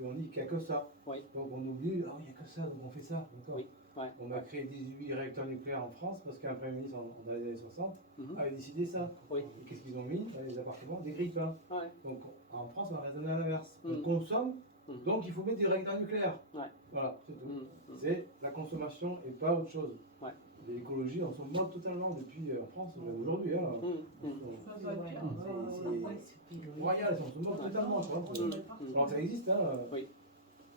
et on dit qu'il n'y a que ça. Oui. Donc on oublie, il n'y a que ça, donc on fait ça. Oui. Ouais. On a créé 18 réacteurs nucléaires en France parce qu'un Premier ministre dans les années 60 Mhm. avait décidé ça. Oui. Et qu'est-ce qu'ils ont mis dans les appartements? Des grille-pains. Ouais. Donc en France, on a raisonné à l'inverse. On Mhm. consomme, Mhm. donc il faut mettre des réacteurs nucléaires. Ouais. Voilà, c'est tout. Mhm. C'est la consommation et pas autre chose. Ouais. L'écologie, on s'en moque totalement depuis en France, aujourd'hui. Hein. Ça doit être bien. C'est royal, on se moque totalement. Quoi. Alors que ça existe. Hein. Oui.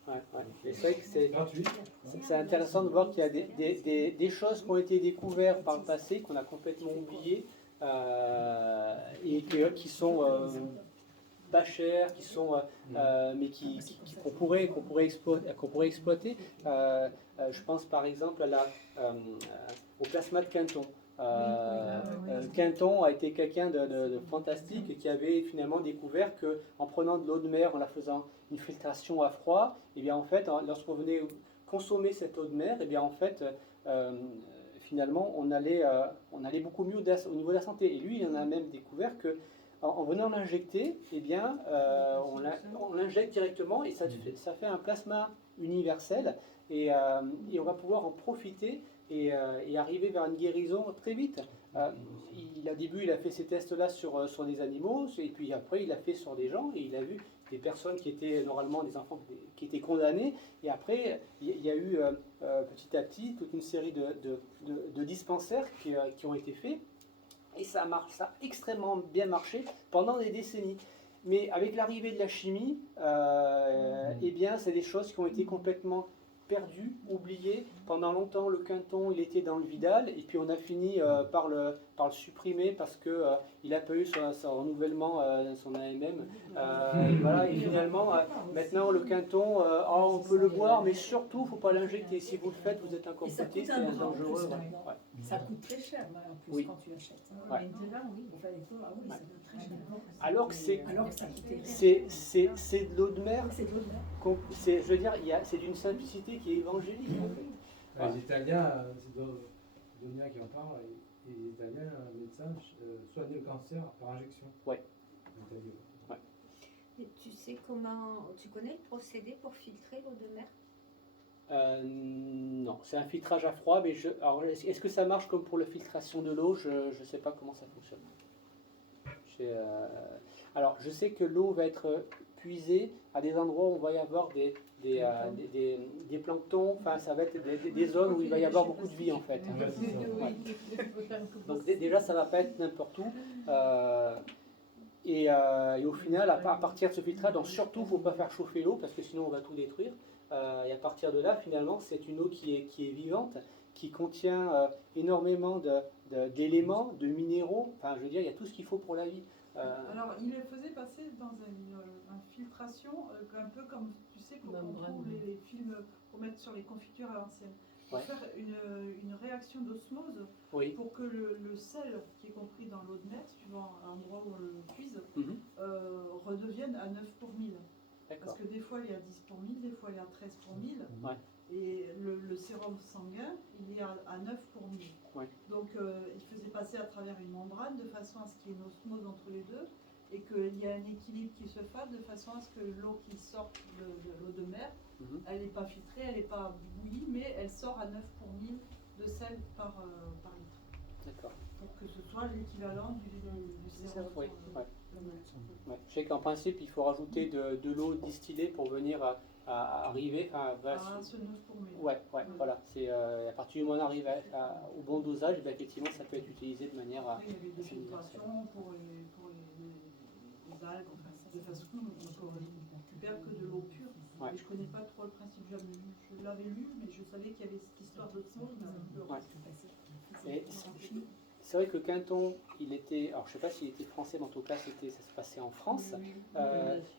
Ouais. Et c'est vrai que c'est gratuit. c'est intéressant de voir qu'il y a des choses qui ont été découvertes par le passé, qu'on a complètement oubliées, et qui sont pas chères, qui sont, mais qu'on pourrait exploiter. Je pense par exemple au plasma de Quinton. Quinton a été quelqu'un de fantastique qui avait finalement découvert qu'en prenant de l'eau de mer, en la faisant une filtration à froid, et bien en fait, lorsqu'on venait consommer cette eau de mer, et bien en fait, finalement, on allait beaucoup mieux au niveau de la santé. Et lui, il en a même découvert que en venant l'injecter, eh bien, on l'injecte directement et ça fait un plasma universel et on va pouvoir en profiter et arriver vers une guérison très vite. Au début, il a fait ces tests-là sur des animaux et puis après, il a fait sur des gens et il a vu des personnes qui étaient normalement des enfants qui étaient condamnés et après, il y a eu petit à petit toute une série de dispensaires qui ont été faits. Et ça a extrêmement bien marché pendant des décennies. Mais avec l'arrivée de la chimie, eh bien, c'est des choses qui ont été complètement perdues, oubliées. Pendant longtemps, le Quinton, il était dans le Vidal, et puis on a fini par le supprimer parce que il n'a pas eu son renouvellement, son AMM. Voilà, et finalement, maintenant, le Quinton, on peut le boire, mais surtout, il ne faut pas l'injecter. Si vous le faites, vous êtes encore Ça côté, coûte c'est un bras en dangereux. plus, maintenant. Ouais. Ça coûte très cher en plus Oui. quand tu achètes. Ouais. Maintenant, oui, il fallait pas. Ah oui, ça coûte très cher. Alors que ça coûtait rien. c'est de l'eau de mer. C'est de l'eau de mer. Je veux dire, c'est d'une simplicité qui est évangélique. En fait. Les Italiens, c'est Donia qui en parle, et les Italiens, un médecin, soignaient le cancer par injection. Ouais. En Italie. Ouais. Et tu sais comment, tu connais le procédé pour filtrer l'eau de mer? Non, c'est un filtrage à froid, mais alors, est-ce que ça marche comme pour la filtration de l'eau? Je ne sais pas comment ça fonctionne. Alors, je sais que l'eau va être puisée à des endroits où il va y avoir des planctons, enfin, ça va être des zones où il va y avoir beaucoup de vie, en fait. Ouais. Donc, déjà, ça ne va pas être n'importe où. Et au final, à partir de ce filtrage, donc surtout, il ne faut pas faire chauffer l'eau parce que sinon on va tout détruire. Et à partir de là, finalement, c'est une eau qui est vivante, qui contient énormément d'éléments, de minéraux. Enfin, je veux dire, il y a tout ce qu'il faut pour la vie. Alors, il le faisait passer dans une infiltration, un peu comme, tu sais, quand on trouve les films pour mettre sur les confitures à l'ancienne. Pour faire une réaction d'osmose, pour que le sel qui est compris dans l'eau de mer, suivant l'endroit où on le cuise, redevienne à 9 pour 1000. Parce que des fois il y a 10 pour 1000, des fois il y a 13 pour 1000. Et le sérum sanguin, il est à 9 pour 1000. Donc il faisait passer à travers une membrane de façon à ce qu'il y ait une osmose entre les deux et qu'il y ait un équilibre qui se fasse de façon à ce que l'eau qui sort de l'eau de mer, elle n'est pas filtrée, elle n'est pas bouillie, mais elle sort à 9 pour 1000 de sel par litre. D'accord. Pour que ce soit l'équivalent du sérum. Je sais qu'en principe, il faut rajouter de l'eau distillée pour venir à arriver à ce 9 pour 1000. Voilà. C'est à partir du moment où on arrive au bon dosage, effectivement, ça peut être utilisé de manière à. Il y avait des filtrations pour les algues, enfin, de façon on ne récupère que de l'eau pure. Et je ne connais pas trop le principe, je l'avais lu, mais je savais qu'il y avait cette histoire d'osmose, mais c'est vrai que Quinton, il était, alors je ne sais pas s'il était français, mais en tout cas ça se passait en France.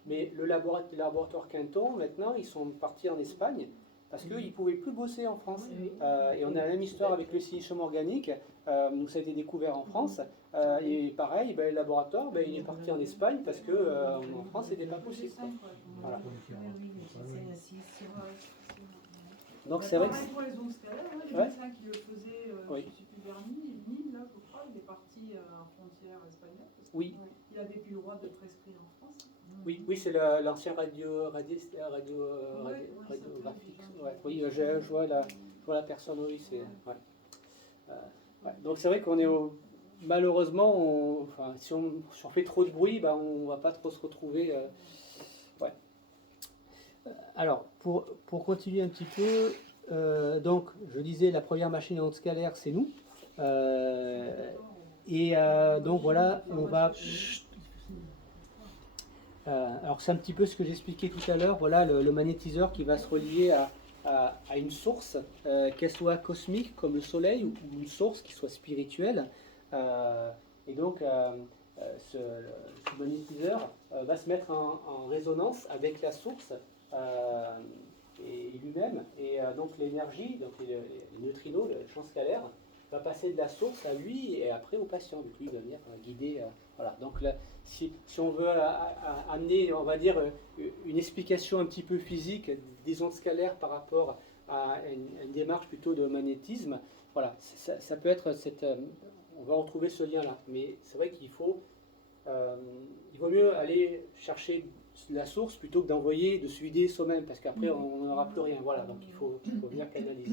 Mais le laboratoire Quinton, maintenant, ils sont partis en Espagne parce qu'ils ne pouvaient plus bosser en France. Et on a la même histoire avec le silicium organique, où ça a été découvert en France. Et pareil, le laboratoire, il est parti en Espagne parce qu'en France, ce n'était pas possible. Voilà. Donc c'est vrai que pour les ondes scalaires, les médecins qui le faisaient, je ne sais plus vers Nîmes, là, je crois, il est parti en frontière espagnole. Parce il n'avait plus le droit de prescrire en France. Oui, c'est l'ancien radiographie. Oui, je vois la personne, oui. Donc c'est vrai qu'on est malheureusement, si on fait trop de bruit, on ne va pas trop se retrouver. Alors, pour continuer un petit peu, donc je disais, la première machine à ondes scalaires, c'est nous. Donc voilà, on va... alors c'est un petit peu ce que j'expliquais tout à l'heure, voilà le magnétiseur qui va se relier à une source, qu'elle soit cosmique comme le soleil ou une source qui soit spirituelle. Et donc ce magnétiseur va se mettre en résonance avec la source et lui-même. Et donc l'énergie, donc les neutrinos, le champ scalaire, va passer de la source à lui et après au patient. Donc lui va venir guider. Voilà. Donc là, si on veut amener, on va dire, une explication un petit peu physique des ondes scalaires par rapport à une démarche plutôt de magnétisme, voilà, ça peut être on va retrouver ce lien-là. Mais c'est vrai qu'il il vaut mieux aller chercher la source plutôt que d'envoyer, de se vider soi-même, parce qu'après on n'aura plus rien. Voilà, donc il faut bien canaliser.